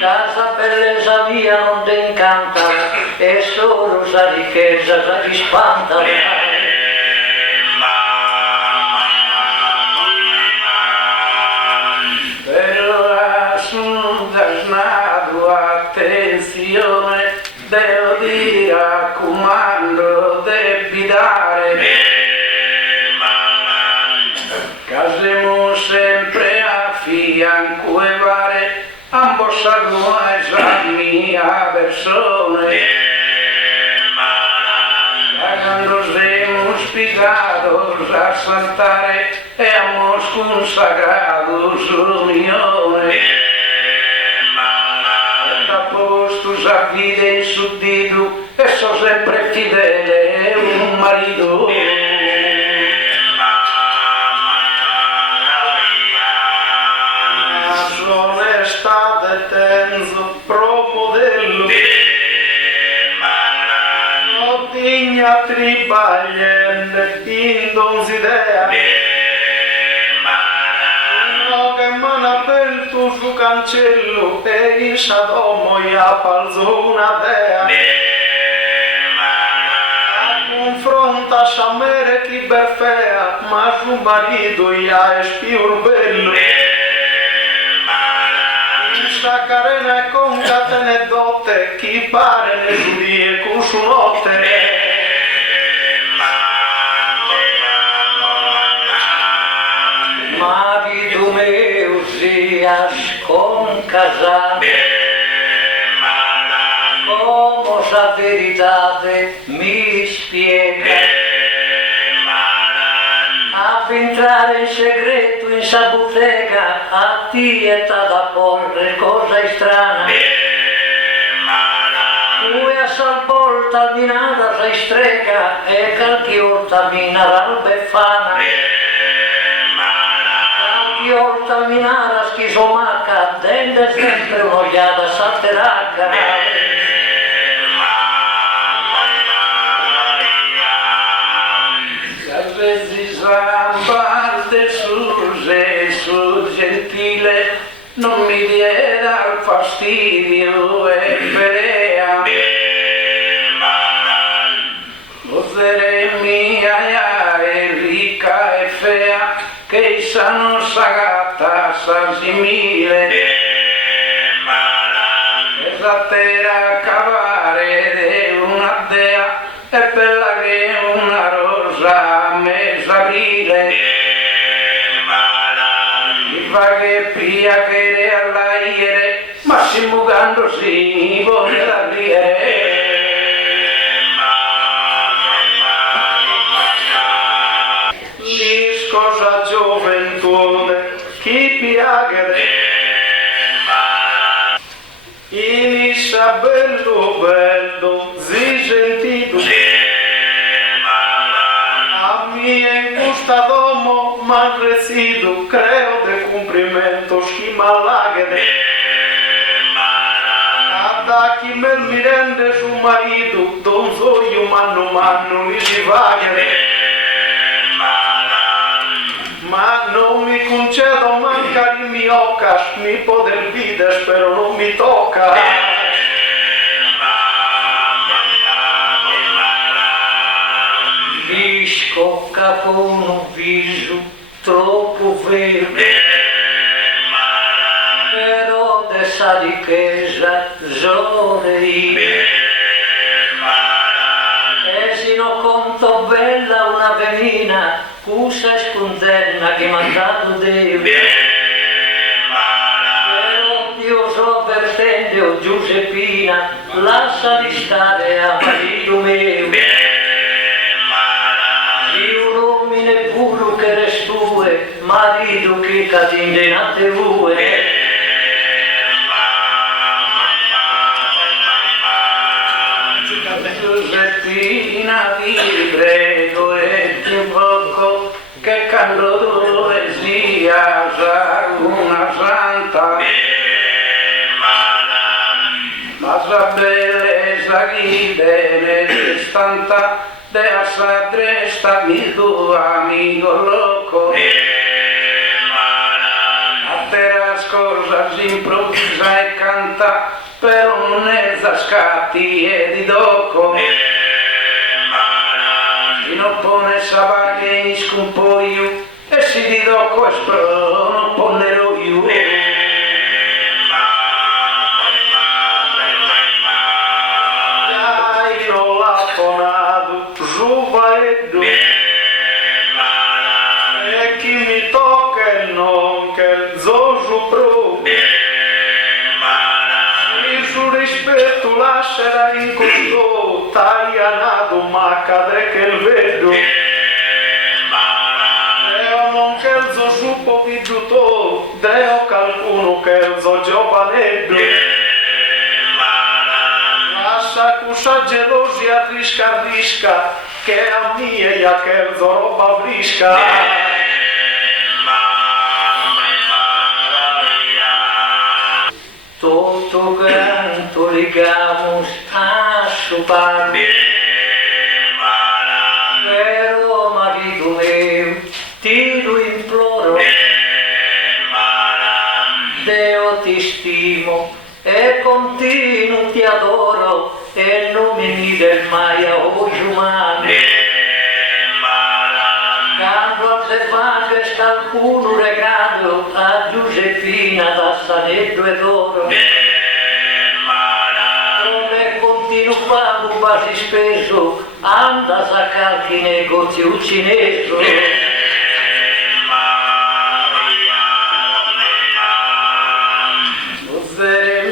Casa bellezza mia non ti incanta, e solo sa ricchezza sa ti spanta. Attenzione, devo dire a comando devi dare, casemo sempre a fianco e vare, ambossato a mia persona, quando siamo spiegados a saltare e amos consagrados l'unione. A vita in suddito e so sempre fedele un marito. Sono estate tenzo pro modello, non digna tribagliente in donzidea. Aperto su cancello e in Sadomo ya palzo una dea. Confronta Samere chi berfea, ma suo marito ya è più bello. Sa carena e con catene dotte, chi pare ne giudie con su notte. Marito mio sias con casa, come sa verità mi spiega, a entrare in segreto in sa bottega, a tieta da porre cosa strana, tu a salvolta minata sei strega e calchi orta minara befana. Orta minara schizomacca, dende sempre un'ogliata satteracca. Se zambarde su gentile, non mi dieda il fastidio e perea. Osere mia è ricca e fea, che sono sagata simile e la terra cavare de una dea e bella che una rosa a mezza aprile mi fa che pia che re alla iere ma si mugando si vuole da ridere. Cosa gioventù, chi piaghe inizia bello, zi sentito a mia in gusta domo mal residu, creo de cumprimento schima laghe da chi me mi rende su marito, donzo io manno mi si vaghe. Ma non mi concedo manca il mio ocas, mi poter vide, spero non mi tocca. Visco capo un viso troppo vero, però dessa ricchezza Zorei. E si non conto bella una femina, cusa e sconterna che m'ha dato Dio. Però Dio so vertente, o Giuseppina, lascia di stare a marito mio. Si un uomine puro che restue, marito che catindenate voi. Giuseppina ti prego e ti poco che quando dove sia una santa ma sa bellezza chi bene stanta de asa dresta mi tuo amico loco a te ascolta si improvvisa e canta però non è da scatti e di doco si non pone sabaghe in scompoio e si di doco e spro non ponero io dai ho laponato giuvaeddo e chi mi tocca e non che zoju pro rispetto lascerà in questo taglianato ma cadre che il vedo Deo non che il zo supo viduto Deo qualcuno che il zo giovanetto lascia cuscia gelosi arrisca che a mia ya che il zo roba frisca Tutto quanto legamos a sopar. Però marito mio, ti lo imploro, Deo ti stimo e continuo ti adoro e non mi mide mai a oggi umano. Quando al te fanno qualcuno regalo a Giuseppina da Sanetto ed oro come continuo quando quasi speso anda a qualche negozio cinese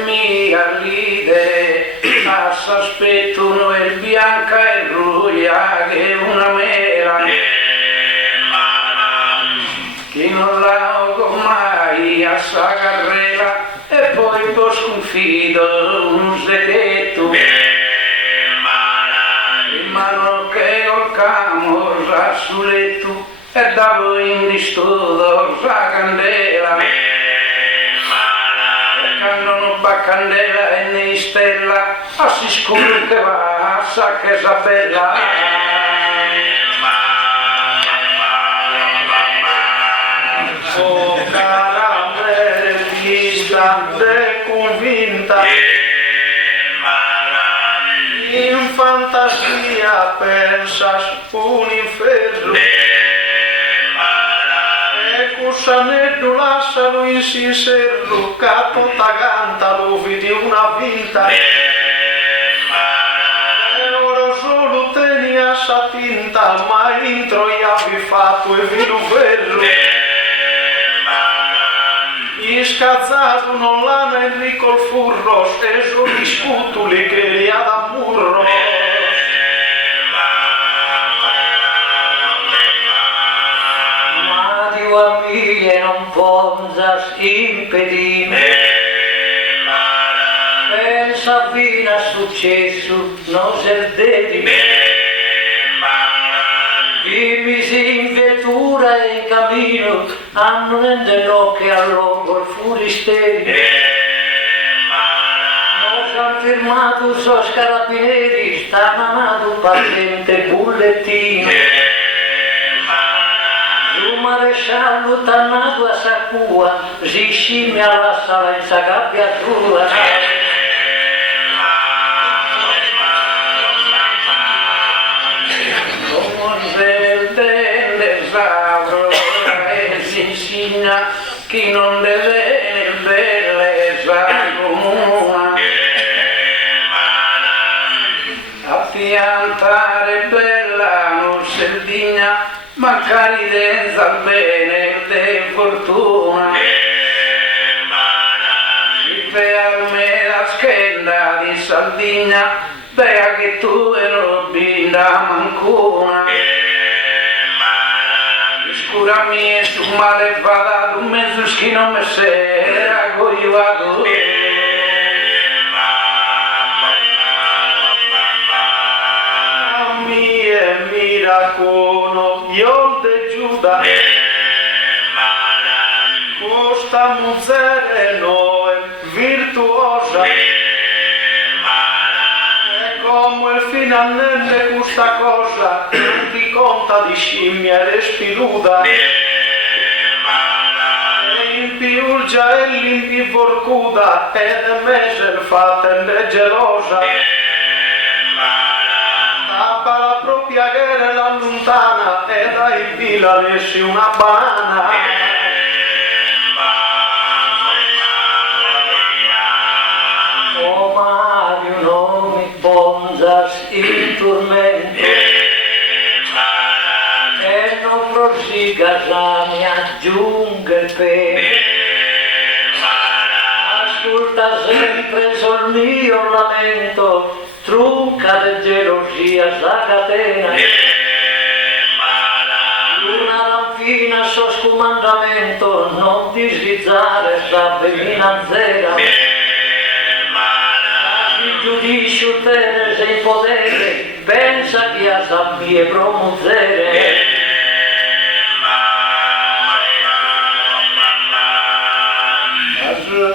mia lide a sospetto noi bianca e ruglia che una mela chi non la ho mai a sa carrera e poi po' sconfido un segreto in mano che col camorra sul letto e davo in distudo sa candela quando non fa candela e ne stella a si scuro che va sa che sa bella Oh calambre distante convinta in fantasia pensas un inferno e cusanetto lascialo in sincero capo taganta lo vedi una vinta e ora solo tenia sa tinta ma introiavi fatto e vi lo verro scazzato non l'hanno Enrico il furro e sono gli scutuli che li ha da murro ma Dio a mie non ponzas impedime pensa fino a successo non ser devi dimmi si in vettura e in cammino hanno nel che a loro il furisteri non s'han firmato so scarabinieri stanno amato patente bullettino su maresciallo tannato a Sacua si scimmia alla sala in sa gabbia tua chi non deve bellezza comune piantare bella non Sardegna, mancari denza al bene de fortuna. Si ferme la schenda di Sardegna, bea che tu e robinda mancuna. Scurami e su male vada, tu mezzo schino me sera, io vado. Miracono, io de Giuda, questa musere noi virtuosa, e come finalmente questa cosa non ti conta di scimmia e spiluda, e in più già è l'impi vorcuda ed è mese fatta e gelosa. La propria guerra la lontana e dai vila lessi una banana. O Mario non mi pongas in tormento e non prosigas la mia giungla il pene. Ascolta sempre sul mio lamento, trunca de gelosia la catena. Una rampina so scomandamento, non dislizzare sta venanzera. Il giudicio te sei in potere, pensa che a sappie promuzzere.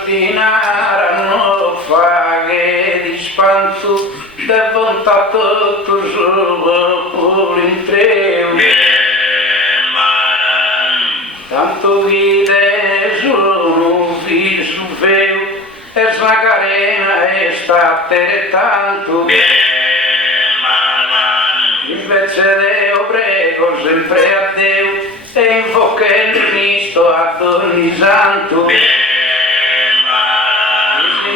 Dinaro fa che di spanto de bontà tutto solo pur in treu. Tanto vide sono viso veu e smacarena e state tanto. Invece de prego sempre a Deu e invoca il misto a ogni santo.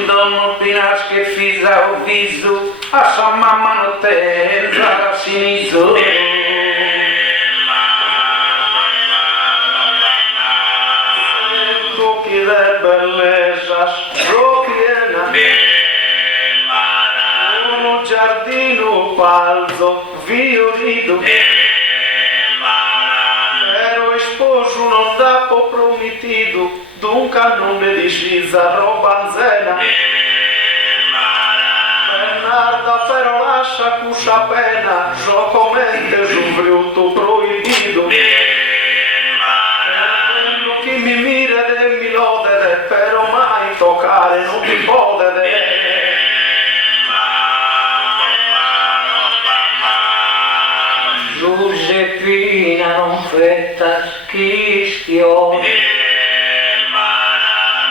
Non pinas che fisa ho visto a sua mamma non te a sinistro. Tocchi de bellezza stropiena, uno giardino palzo violido, ero sposo non dapo prometido, dunque non mi decisa robanzena. Bernarda però lascia cuscia pena, giocomente giuvriuto proibido. Quello che mi mira e mi lode, però mai toccare non mi pode. Giuseppina non fetta schistione,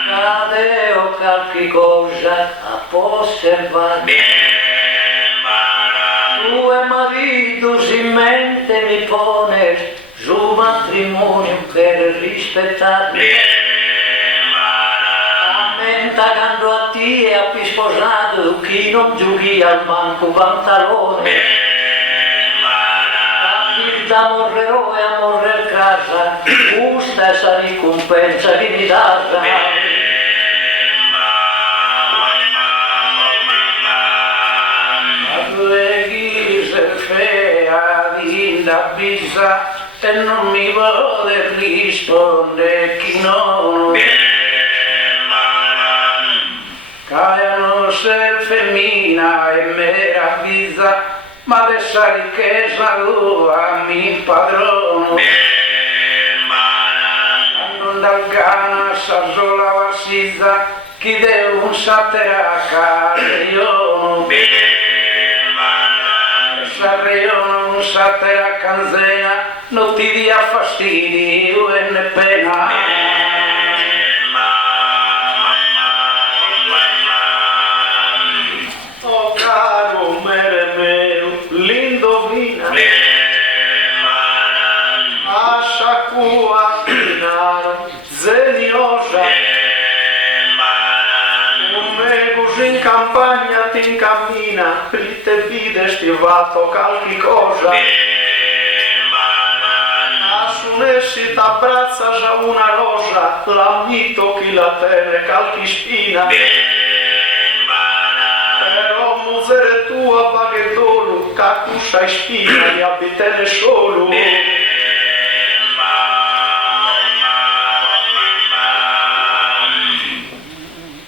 cade o qualche cosa a osservare. Tuo marito si mente mi pone su matrimonio per rispettarmi. Ammenta quando a te e a pi sposato chi non giochi al manco pantalone. Da morrerò e a morrer casa, questa è la ricompensa che mi dà. La visa e non mi vuole rispondere chi non Caiano ser femmina e meraviglia, ma dessa ricchezza tua mi padrono. Quando dal Ghana sa sola vassizza, chi deve un satera carriono. Sarriono un satera canzena, non ti dia fastidio e ne pena. Oh caro mere meu, l'indovina, lascia cua inaro, zeniosa, un mego così in campagna ti incammina, lì te vide stivato qualche cosa. A sunessi t'abbraccia già una rosa, l'amito chi la terra qualche spina. Però musere tua baghetolo, cacuscia e spina, di abitare solo.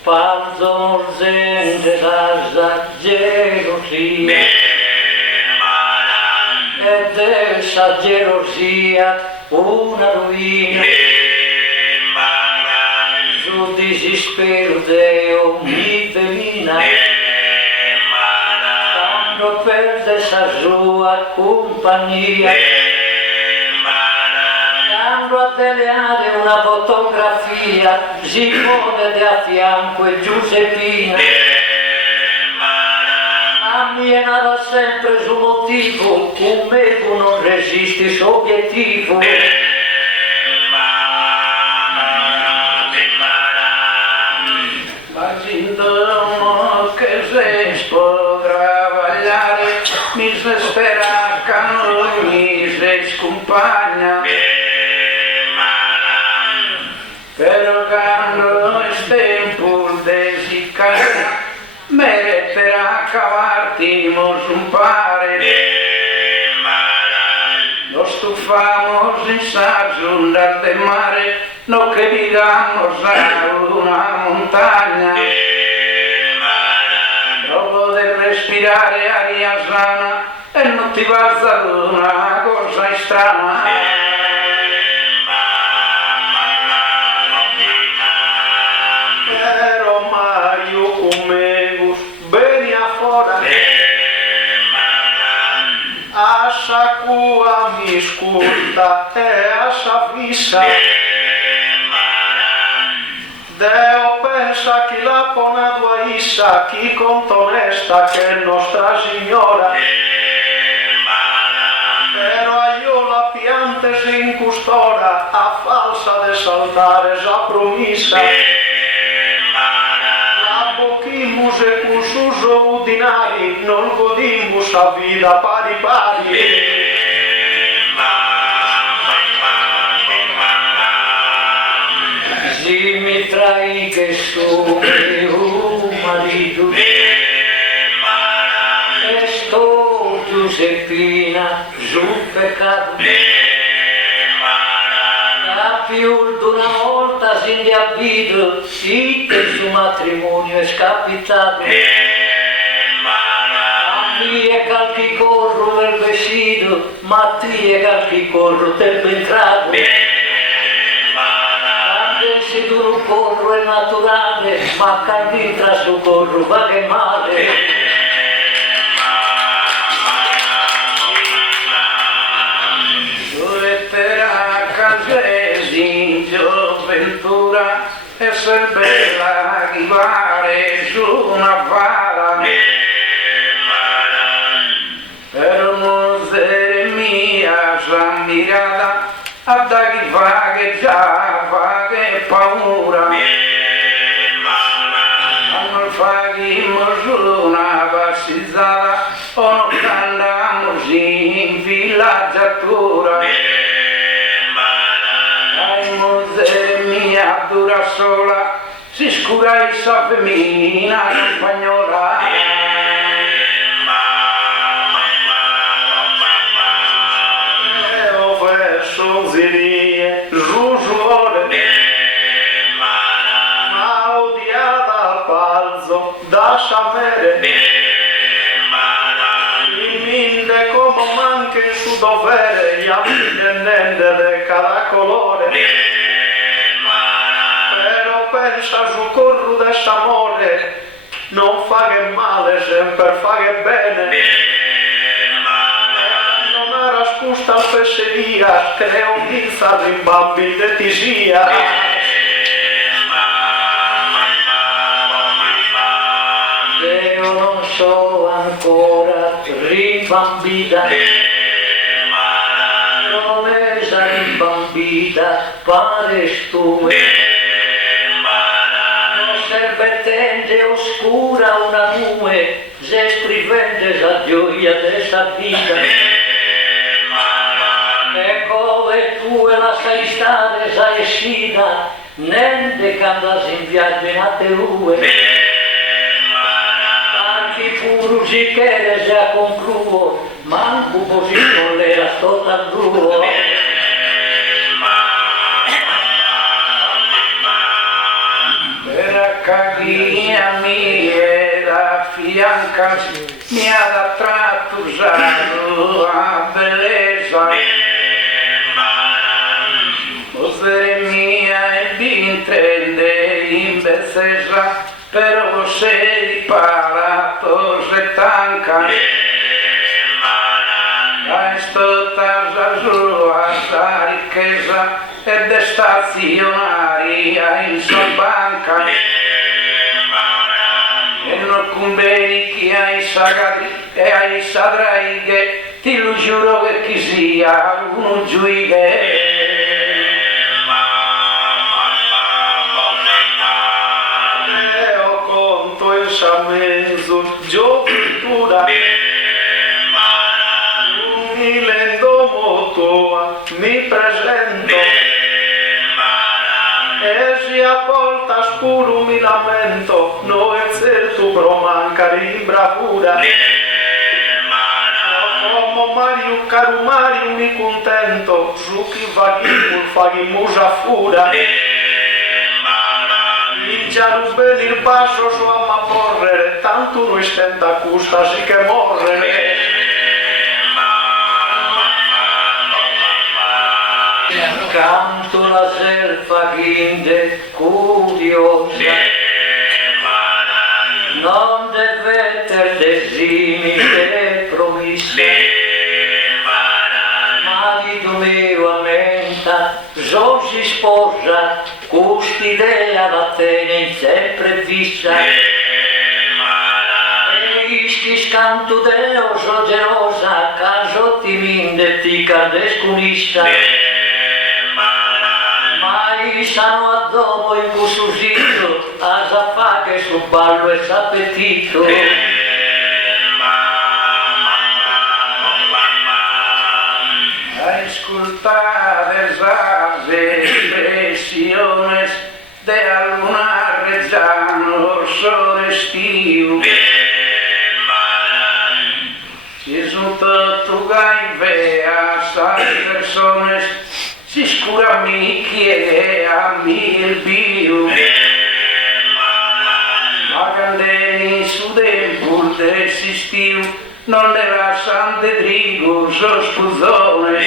Parzo gente da gelosia ed essa gelosia una rovina su desispero Deo mi femina quando perde sa sua compagnia a teleare una fotografia Simone da fianco e Giuseppina a me nada sempre su motivo un mego non resiste su obiettivo Imaginando che se potrà vagliare mi se spera che non mi se scompagna però quando è tempo de si casa mereterà cavarti un pare lo stufamos in sagiundas de mare no que digamos a una montagna dopo de respirare aria sana e non ti basta una cosa strana Asha cua mi ascolta e asha vissa Deo pensa chi la ponado a issa chi conta onesta che è nostra signora però io la piante sin custora a falsa de saltare già promessa Pochimus e con suso udinari non godimus a vida pari pari. Si mi trai che sono mio marito e sto Giuseppina sul peccato più d'una volta si indiabito sì che il suo matrimonio è scapitato a me calchi corro del vestito ma a te calchi corro del entrato anche se tu non corro è naturale ma calchi tra su corro va che male Ventura essere bella arrivare su una vara però musere mia s'ammirata a da chi fa che già fa che paura a non fa chi su una passeggiata o non andiamo in villeggiatura mia dura sola si scura essa femmina spagnola ho verso zirie giugiore ma odiata al palzo da sciamere il minde come manca in su dovere gli amminendere cada colore pensa su corro d'amore non fa che male sempre fa che bene non ha raspusta al fesseria creo pinza rimbambi de tisia io non so ancora rimbambita non è rimbambita pare tu repetente oscura una nube, se escribente la gioia de esa vida. E come tu e la sai stare, sai escida, nende candas in viaggio a te ue. Tanti puru si chiede se a concluo, manco così con l'era sto tanduo. Caguinha mia fiancas mi ha trattusato a bellezza. Potere mia e d'intrende in bezzesa, però se riparato se tanca. La stota sua sa ricchezza ed è stazionaria in sua banca. E non conveni che hai sagati e hai sadrai che ti lo giuro che chi sia uno giuige. Ho conto in sciamenzo giovitura mi lendo moto mi presento e si a volta spuro mi lamento no è certo pro mancare in bravura come Mario caro Mario mi contento su chi faghi già fura già rubeni il basso su a ma porrere tanto noi stenta custa sì che morrere. Canto la selva grande, curiosa, non deve ter desimi che promessa, marito mio aumenta, so si sposa, quest'idea la tiene sempre fissa, e isti scanto deo so gelosa, caso ti minde ti cardescunissa. Sanno a dopo in cususito, a sa che su ballo e s'appetito. Ascoltare esas expresiones de alguna reggiano sorestiu. Si son tutto gai veas as persones si scura mi chiede a mi il bio. Ma candeni su del burte esistiu, non era Sante Drigo, so scusone.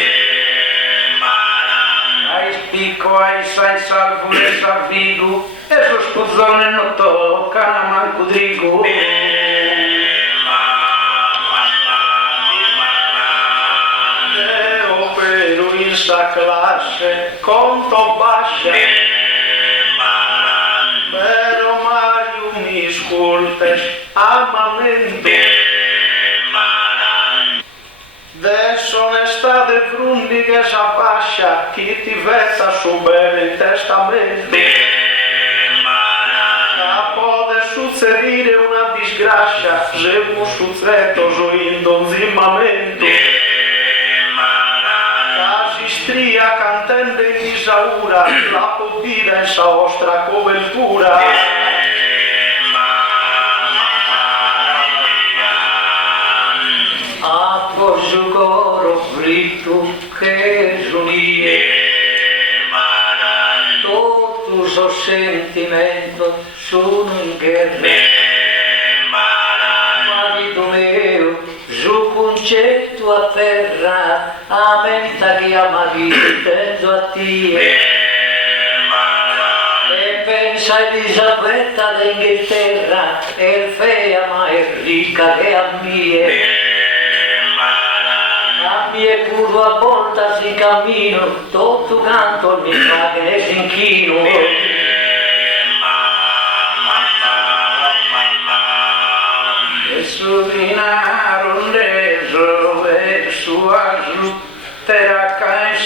Ai spicco, ai sai salvo e salvigo, e so scusone non tocca manco Drigo. Sta classe conto bascia però Mario mi ascoltes amamento adesso ne sta de frundi che s'abbascia chi ti vetta su bene in testamento può succedere una disgrazia se un succetto so in donzimmamento stria cantando in Isaura la podida in sa vostra copertura a tuo coro fritto che sunie tutto so sentimento sono in guerra marito mio su concetto a terra amenta che amati tenzo a te e pensa a Elisabetta d'Inghilterra e fea ma è ricca che a mie curvo a volta si cammino tutto canto mi fa che ne si inchino e sovinaron reso e sua terra cae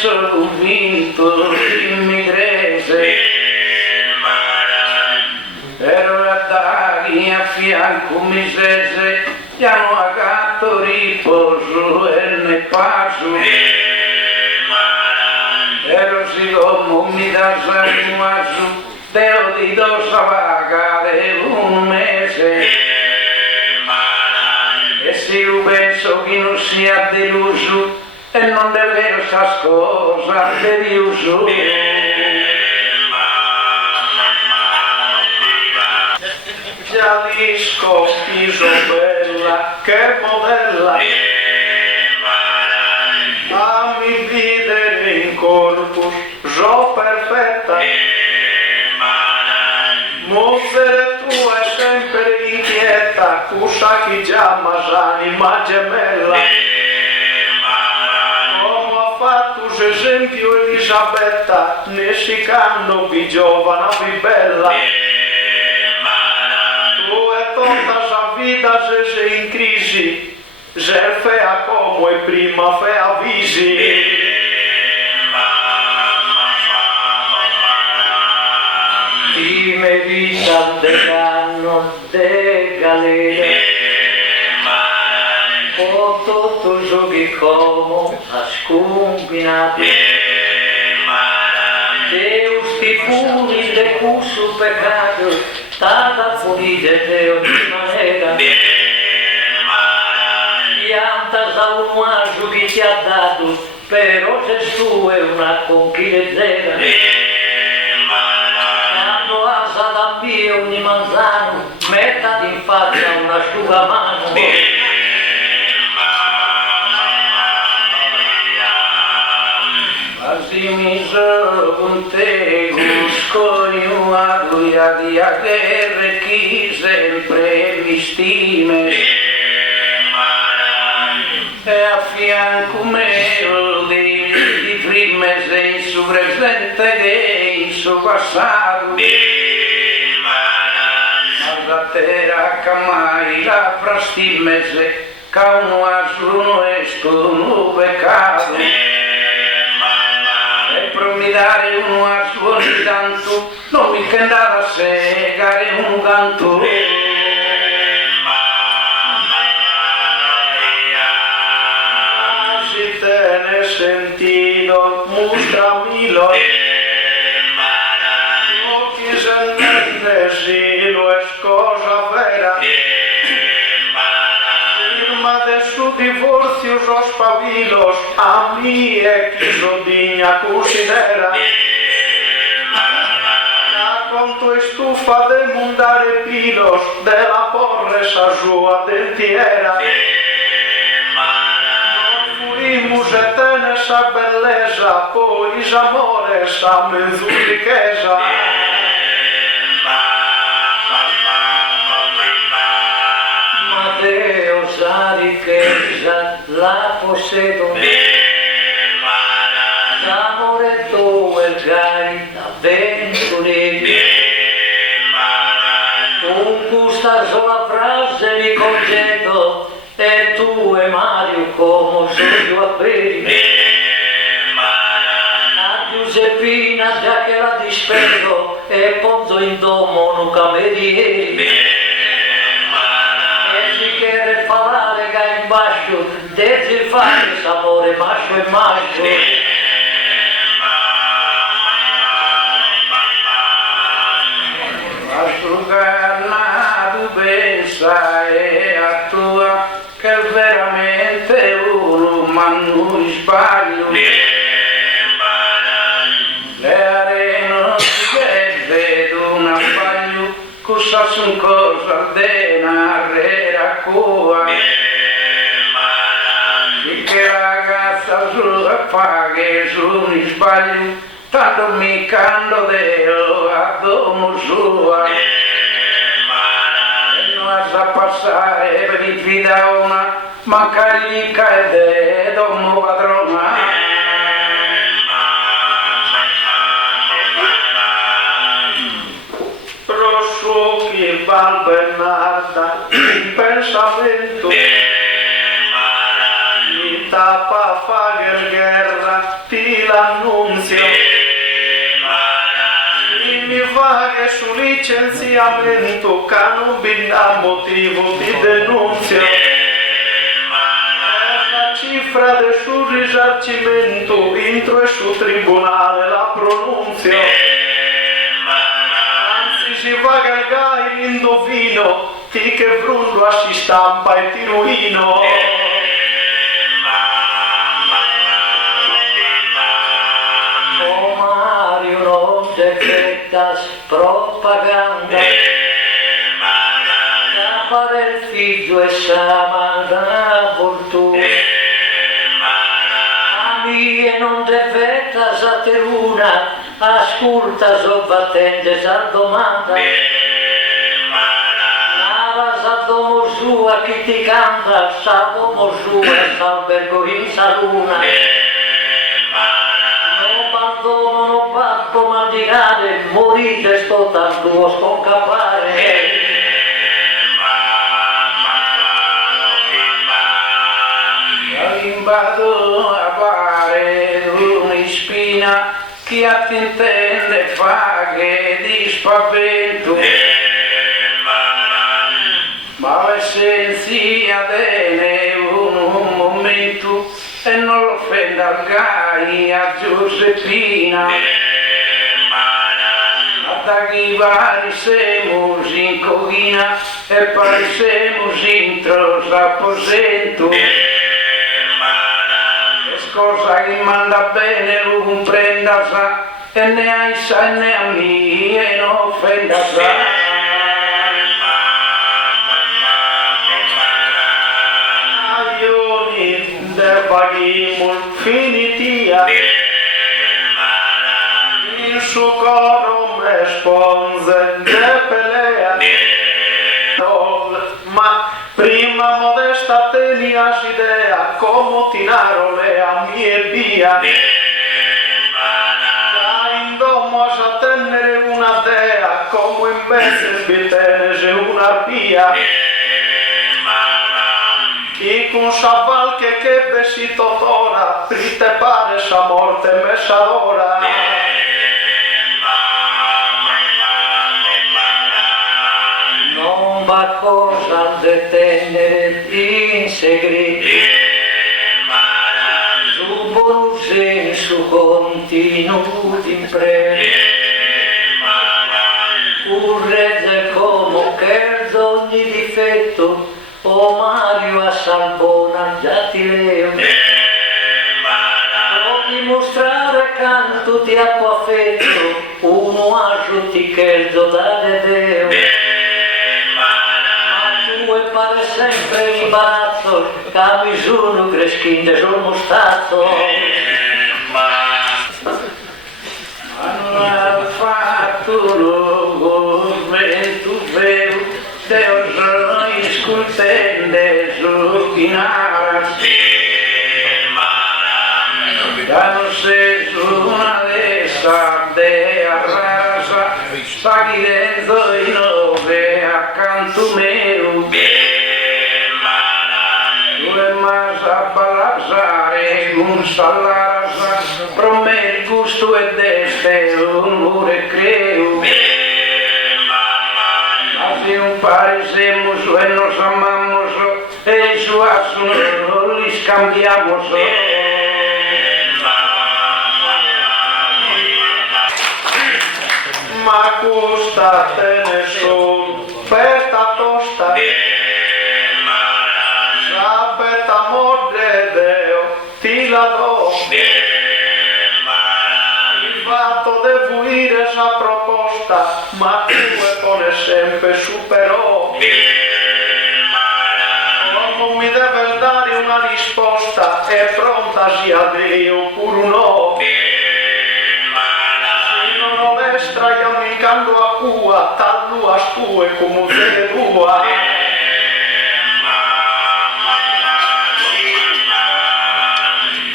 vinto immigrese ero a come se hanno agato riposo e ne passo. Pero si como mi da sanguasu, Deo di dosa vaga de un mese. E se io penso che non sia deluso, e non è vero sta cosa di uso. Gialisco, Isabella, che modella, a mi videre in corpus, so perfetta, musere tua è sempre inquieta, cusa chi chiama anima gemella, come ha fatto esempio Elisabetta, ne si canno più giovane più bella. Toda essa vida se in crisi, se fea como e prima fea visi. Ti me vita de canno de galera, o tutto giochi como as combinate. Deus ti puni de cusso pecado, Tata funide de ogni manera, piantas a un anjo che ti ha dato, però Gesù è una conchilezzera. Quando asa da via ogni manzano, mettati in faccia una asciugamano. Quasi mi sono con te, cuscoglio a guia di guerra, chi sempre mi stime. E a fianco mio di prima sei in suo presente che in suo passato. Ma la terra che mai la prastime che uno ha suo un peccato. Mi dare uno a suo tanto, non mi che andare a segare un canto. Si te ne sentido, mostramelo. Lo que se necesito es cosa vera. Firma de su divorcio los pavilos, a mí è chi sodinha considera. A quanto estufa de mundare pilos, de la porre sa sua dentiera. Non fuimos e tene sa belleza, pois amore sa menzu riqueza. Deus a riqueza la possedo, l'amore tuo è il gai d'avventurieri. Con questa sola frase mi congedo, e tu e Mario come sono a bere. A Giuseppina già che la dispero, e ponzo in domo un camerieri. Desde fare sapore macho e macho. Asciuganato pensa e a tua che veramente uno ma non sbaglio. Le arene che vedo un abbaglio, cosa sono cosa denare a cua. Che ragazza fa che sono in sbaglio, tanto mi canto Deo a domo sua. E non sa passare per il fidona, ma carica e de domo padrona. Rosso che Val Bernarda, il pensamento. Tapa fare guerra, ti l'annunzio. Mi vaghe su licenziamento che non binda motivo di denunzia. La cifra del suo risarcimento intro e su tribunale la pronunzia. Anzi si vaga il gai l'indovino, ti che frundo si stampa e ti ruino. Oh Mario, non te fettas propaganda, para il figlio e samana fortuna. E non te fettas a teruna, ascolta sovvattente sa domanda. Navas a domo sua chi ti canta, sa domo sua s'albergo in saluna. Non perdono, non batto mangiare, morite sto tanto sconcapare. Invado a fare un'ispina chi a ti intende fa che di spavento, ma l'essenza dene un momento e non lo offenda al gai a Giuseppina. Da chi vari semos in covina e poi semos intro s'apposento. Cosa che manda bene lui prenda sa e ne hai sa e ne a mia e non offenda sa. Aioni de pagimul finitia in suo corum response de pelea. Ma prima modesta tenias idea como tirarole a mie via. Da in domo a tenere una dea como invece vi tenese un'arpia. Y con sabal che besito tora, pri te pare sa morte messa ora. Non va cosa detenere in segreto, su buon senso continuo d'impresa, un regge come che ogni difetto, o Mario a Salbona già ti leo. Può dimostrare canto ti appo affetto, uno agio ti chiedo da Dedeo. E pare sempre imbarazzo, che a misura crescinde sul mostato. Hanno fatto lo tu vero, Deo sono scultende su chinaras. Hanno seso una dessa de arrasa, sta chiedendo i nove accanto meu. Due masa balazzare, un salasa, promer gusto e deste, un mure creu. Así un parecemos e nos amamos, e su asunto les cambiamos. Ma custa te ne son per ta tosta. Sapet amor de Deo ti la do. Il fatto de fuire sa proposta, ma tu e pone sempre superò. Non mi deve dare una risposta, è pronta sia Dio pur no. Traiamicando a cua, tallu as tue come se tua.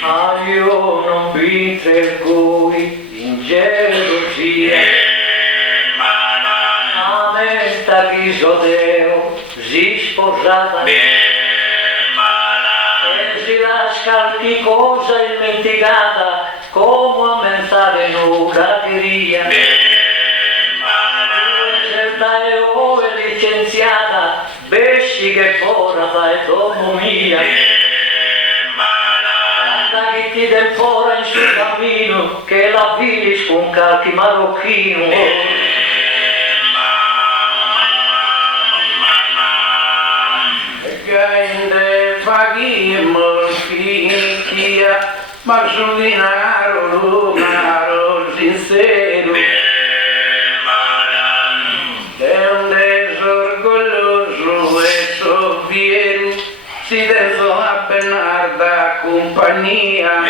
Ah, io non vi tragui in gelosia, a me sta Deo, si sposata, e si lascia di cosa dimenticata, come aumentare nulla queria. pesci che fora dai domo mia, anda che ti del fora in suo cammino, che la vidi con calchi marocchino. Gainde vaghi e molfichia, ma giudinaro lunaro sincero. È un desorgoglioso e sovviero, si dentro a Bernarda compagnia.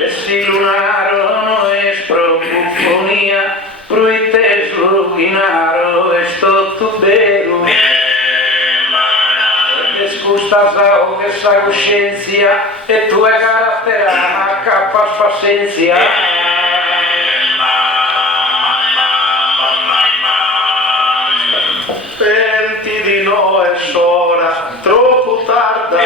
E si lunarono e sprobufonia, pruite sluginaro e sto tubero. E scusta o che sa coscienza e tu è carattere a capa pazienza. Penti di no è sora, troppo tarda.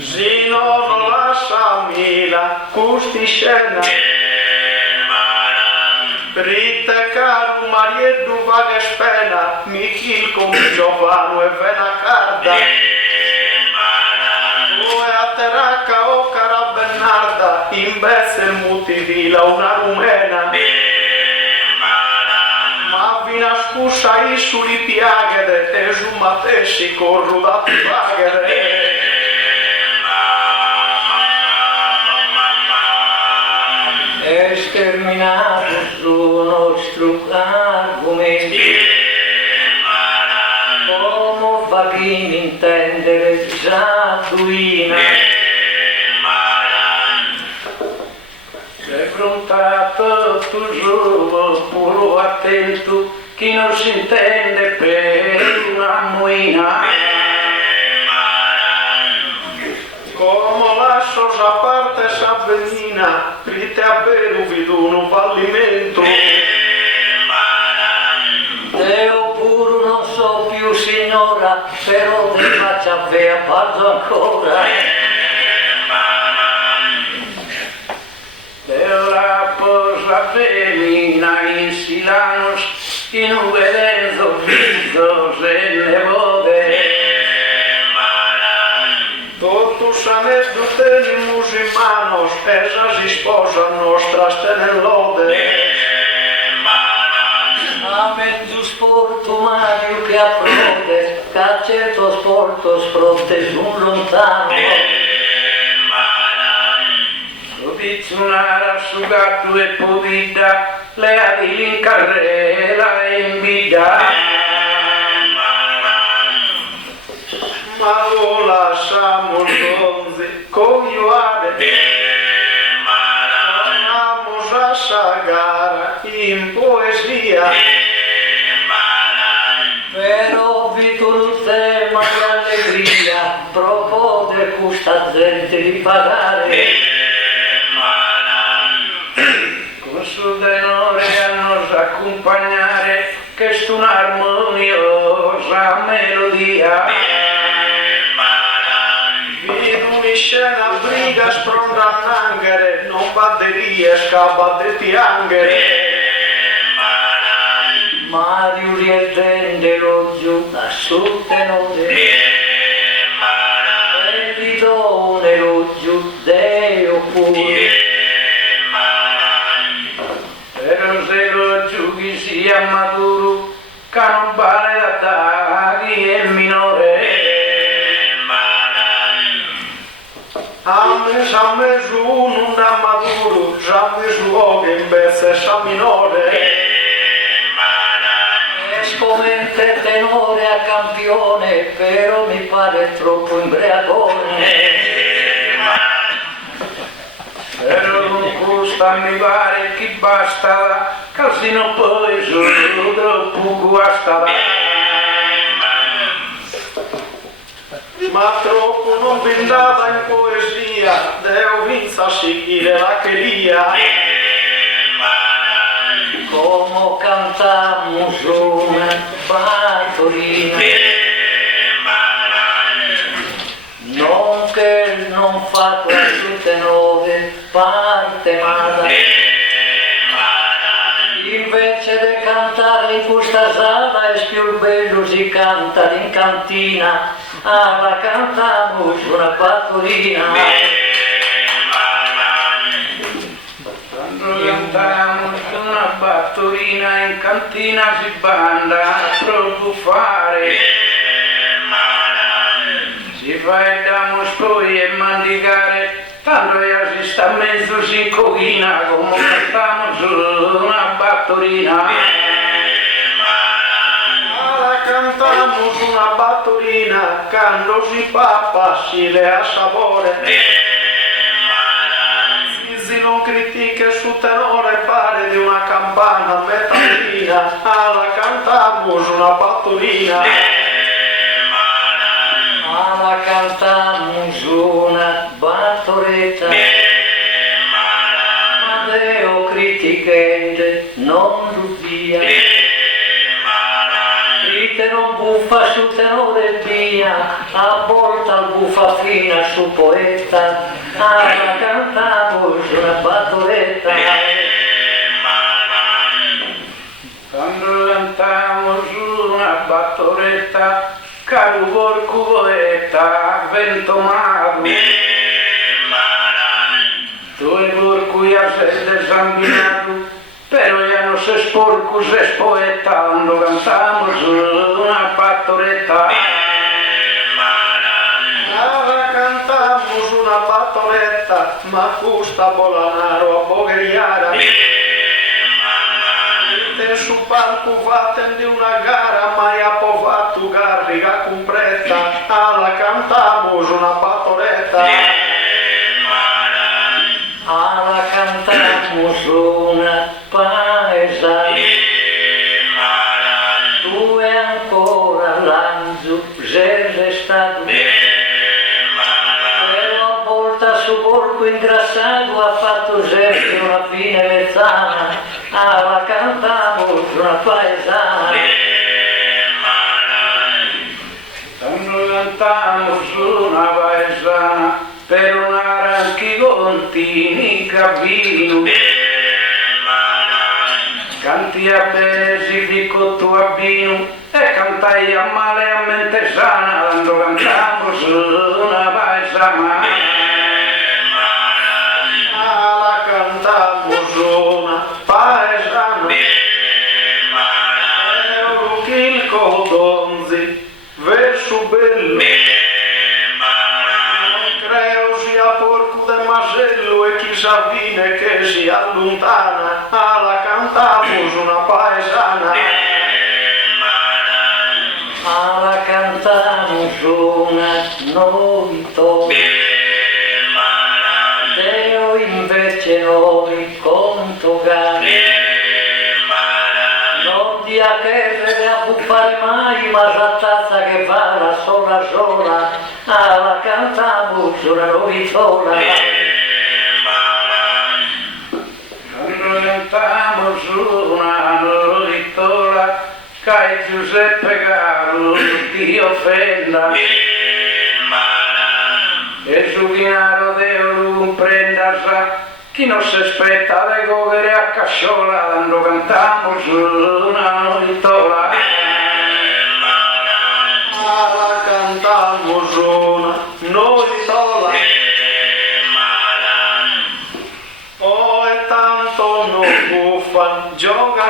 Si non lascia mila, custi scena. Rita caro Marieddu vaga spena, Michil con Giovano e vena carda. Due a terracca o cara Bernarda, in Bessel mutivila una rumena. Ma vina scusa i suli piaghere, e giumatessi corru da paghere. Esterminato sul nostro argomento, come vaghin intendere Giaduina. Sei frontato toujours puro attento, chi non si intende per una muina. Come lascio già parte s'avvenina, rite a vero vidu un fallimento. Deo pur non so più signora, però te faccia vea parto ancora. Deo la posa femmina in Silanos, in un vedenzo viso se ne vode. Totus aneddoteli musulmanos, esas esposas nostras tenen lode. A mezzo sporto Mario che approde, che a certo sporto spronte un lontano. Subizionare asciugato e povida, le adili in carrera e in vita. Ma lo lasciamo donze, coglioare. Torniamo a sagara in poesia. Però vitulze ma l'allegria, propone questa gente di pagare. Con suo denore a nos accompagnare, che stu un'armoniosa melodia. Vidu mi scena briga spronda nangere, non batterie scappa de piangere. Mario rierdende lo giù a sul tenore, e ridone lo giù Deo pure. Però se lo giughi sia maturo, che non vale da tagli e minore. Amme su non da maduro, giamme su oghe in besse sa minore. Esponente tenore a campione, però mi pare troppo imbriagone. Però non costa mi pare chi basta, così non poi solo troppo guasta. Ma troppo non vendava in poesia, Deo vinza sicile la cheria. Come cantamos una fattorina, non che non fa quasi tenore parte male, invece di cantare in questa sala è più bello si canta in cantina, la cantiamo su una fattorina. Quando cantiamo su una fattorina in cantina si banda a produffare. Si fa e damo spoi e mandicare, tanto io si sta mezzo si incochina come cantiamo su una fattorina. Cantamo su una battorina, quando si pappa si le ha sapore. Si non critica su tenore, pare di una campana metallina. La cantamo su una battorina. La cantiamo su una battoretta. Ma Deo criticante non giudia. Te non buffa su tenore via, a volta al buffa fina su poeta, la cantavo su una battoretta. Quando cantiamo su una battoretta, caro porco poeta, vento mago. Due porco a sette sambinato, però io non se sporco, se spoeta, quando cantiamo su una battoretta. Cantamo su una battoretta, ma custa Bolanaro a Bogheriara. Te su palco vatten di una gara, ma io ho fatto garriga compretta. La cantamo su una battoretta. La cantiamo su una paesa, tu è ancora l'anzo, sei stato, però a volta su porco ingrassato ha fatto sempre una fine mezzana, la cantiamo su una paesana. Quando cantiamo su una paesana, per una ranchi contini cammino. Canti a bene si ficco tu a vino e cantai a male a mente sana, quando cantiamo su una paesana. La cantamo su una paesana. Il codonzi, verso bello. Porco del masello e chi sa vine che si allontana, la cantamo su una paesana. La cantiamo su una novitola, Deo invece noi conto gare. Non dia che deve abbuffare mai, ma s'attazza che va la sola, la cantiamo su una novitola. Quando cantiamo su una novitola, che Giuseppe caro ti offenda, e su chinaro Deo non prenda sa, chi non si aspetta di cogliere a casciola, quando cantiamo su una novitola. La cantamo su una novitola. Oh, e tanto non buffan, gioca.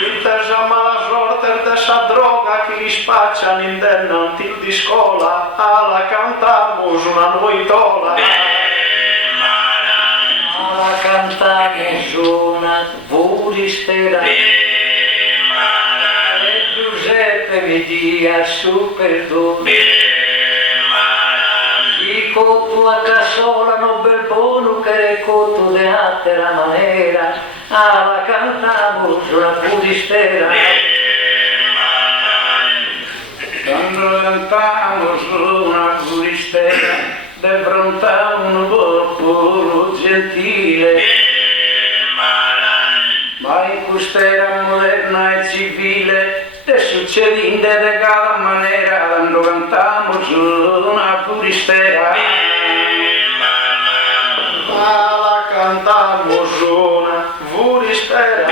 Intesa mala sorte dessa droga che li spacciano in dennanti di scuola, la cantamo su una novitola. La cantiamo su una buristera, e Giuseppe mi dia su perdono. Dico tu a cassola non bel buono che recotto de altera maniera, la cantiamo su una buristera. Quando cantiamo su una buristera, de fronte a un popolo gentile, ma in quest'era moderna e civile, è succedendo di cada maniera, quando cantiamo su una buristera. La cantamo su una buristera.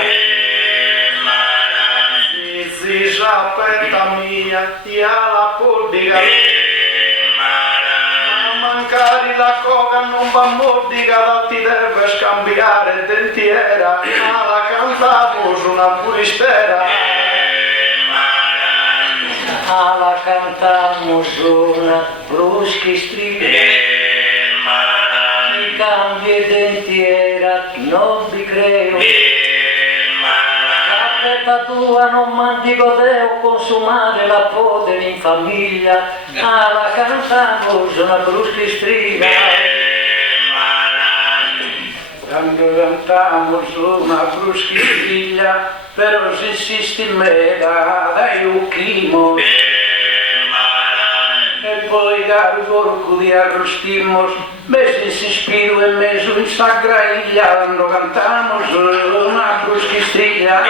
poeta mia, ia la poddiga. Ma mancare la coca non va mordiga, ti deve scambiare dentiera, ma la cantavo su una puristera. La cantamos una bruschi strile, cambie dentiera, non vi creo. Cappetta tua non mandi godeo consumare la pode in famiglia. La cantamos una bruschi strilla. Quando cantamos una bruschi strilla, però se insisti me dai uchimos. E poi caro porco di arrostimos, messi si spiro e meso in sagraiglia, quando cantamos una bruschi strilla.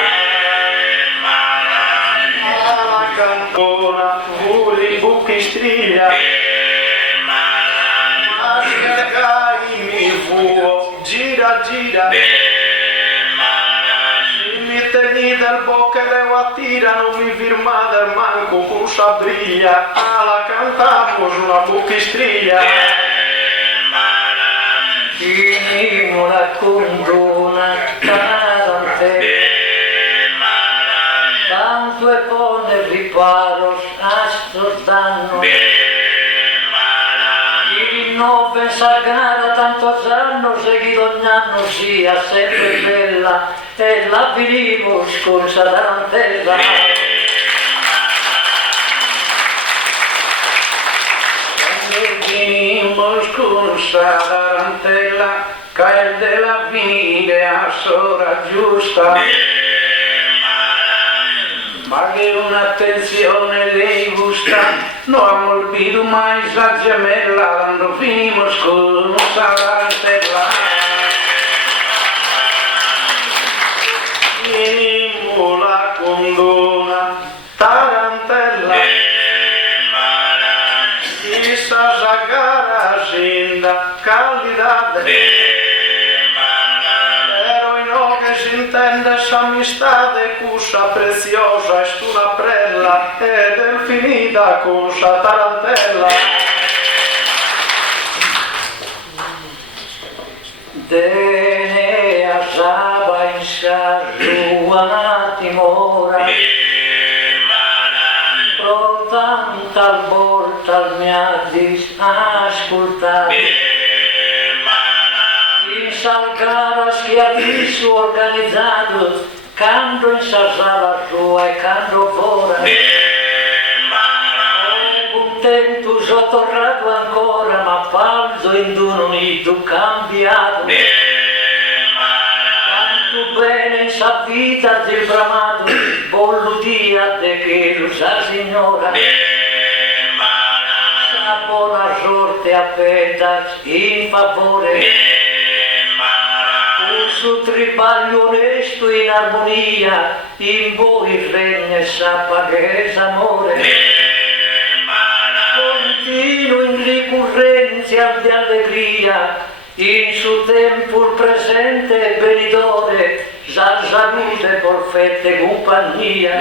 La cantona, pure i buchi striglia. Ma cercai mi fuo, gira gira. Teni del bocca e attira, non mi firmate manco con sa briglia. La cantamos una buchistriglia. Finimo la condona tarante, tanto e pone riparos a sto danno. Nove sagrada tanto anno seguito ogni anno sia sempre bella e la vinimos con sa tarantella. Quando vinimos con sa tarantella, cae della vinile a sora giusta. Ma che un'attenzione lei gusta, non ha molpito mai sa gemella, quando finimos con sa tarantella. Finimo la condona, tarantella. Issa sagara scinda, candidate. Si intende s'amistade cusa preziosa est una prella ed è finita con sa tarantella. Dene asaba in sa rua timora, pro tanta volta mi ha ascoltato. Salgara schiavisso organizzato, canto in sa sala sua e canto fuori. Contento sottorrato ancora, ma falso in un nido cambiato. Canto bene in sa vita del bramato, vollutia de che lo sa signora. Sa buona sorte appena in favore. Su tribaglio onesto in armonia, in voi regna sappa che è amore. Continuo in ricurrenza di allegria, in suo tempo presente e benidore, sa salute perfette compagnia.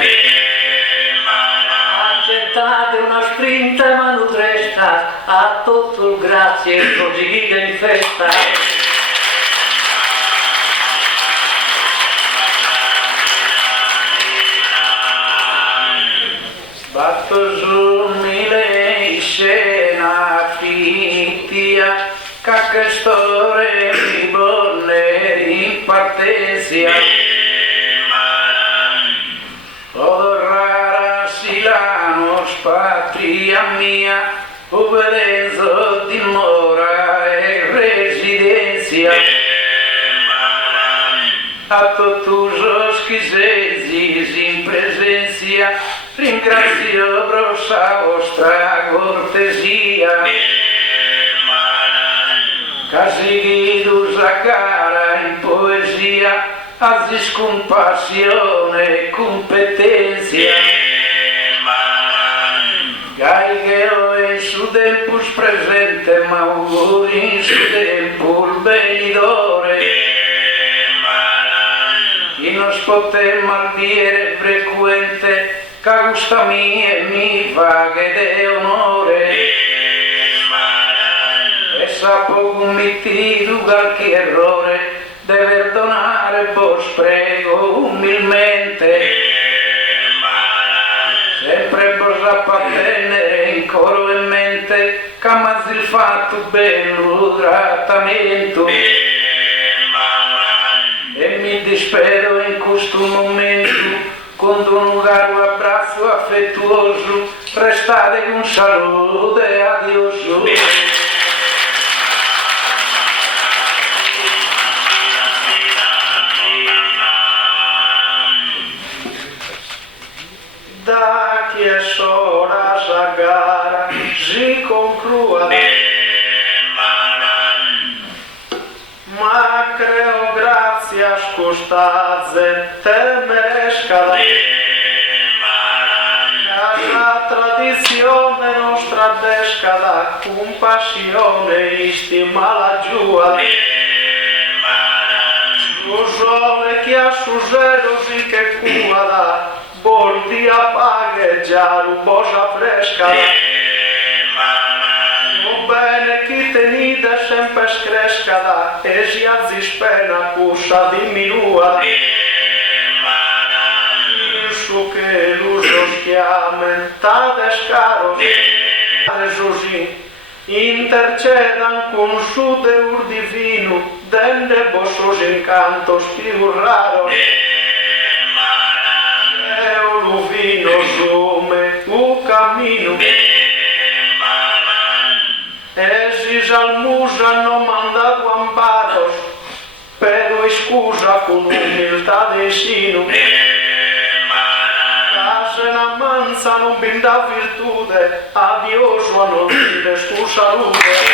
Accettate una sprinta e manutresta, a tutto il grazie e proseguite in festa. Batto su mille scena fittia, che storia mi bonne in partenza. O rara silano patria mia, ubbedenzo dimora e residenza. A tutti os que in presenza, ringrazio grossa vostra cortesia. Casi a cara in poesia, azis con passione e competenza. Gai che ho in su tempus presente, ma in su tempus benidore. Chi non spote mal dire frequente, che gusta mia mi fa che te onore. E sapo commettito qualche errore, de perdonare vos prego umilmente. Sempre vos appartenere in coro e mente, che ammazzi il fatto bello trattamento. E mi dispero in questo momento, con un caro abbraccio affettuoso, restate con salute, adioso. Da chi è sora gara, si conclua. Ma creo grazia scustaze, te meresca la tradizione nostra desca da compassione istima la giua. Susole che a suserosi che cuada, volti a pagheggiare un bosa fresca. Bene chi tenida sempre scresca da e si azzispena cussa diminua il suo che l'uso schiamen ta descaro così intercedan con su deur divino dende vossos incantos più raro e un vino sume un cammino esis al muso hanno mandato amparos, pero scusa con umiltà di sino. Case la manza non binda virtude, a Dio non dire su salute.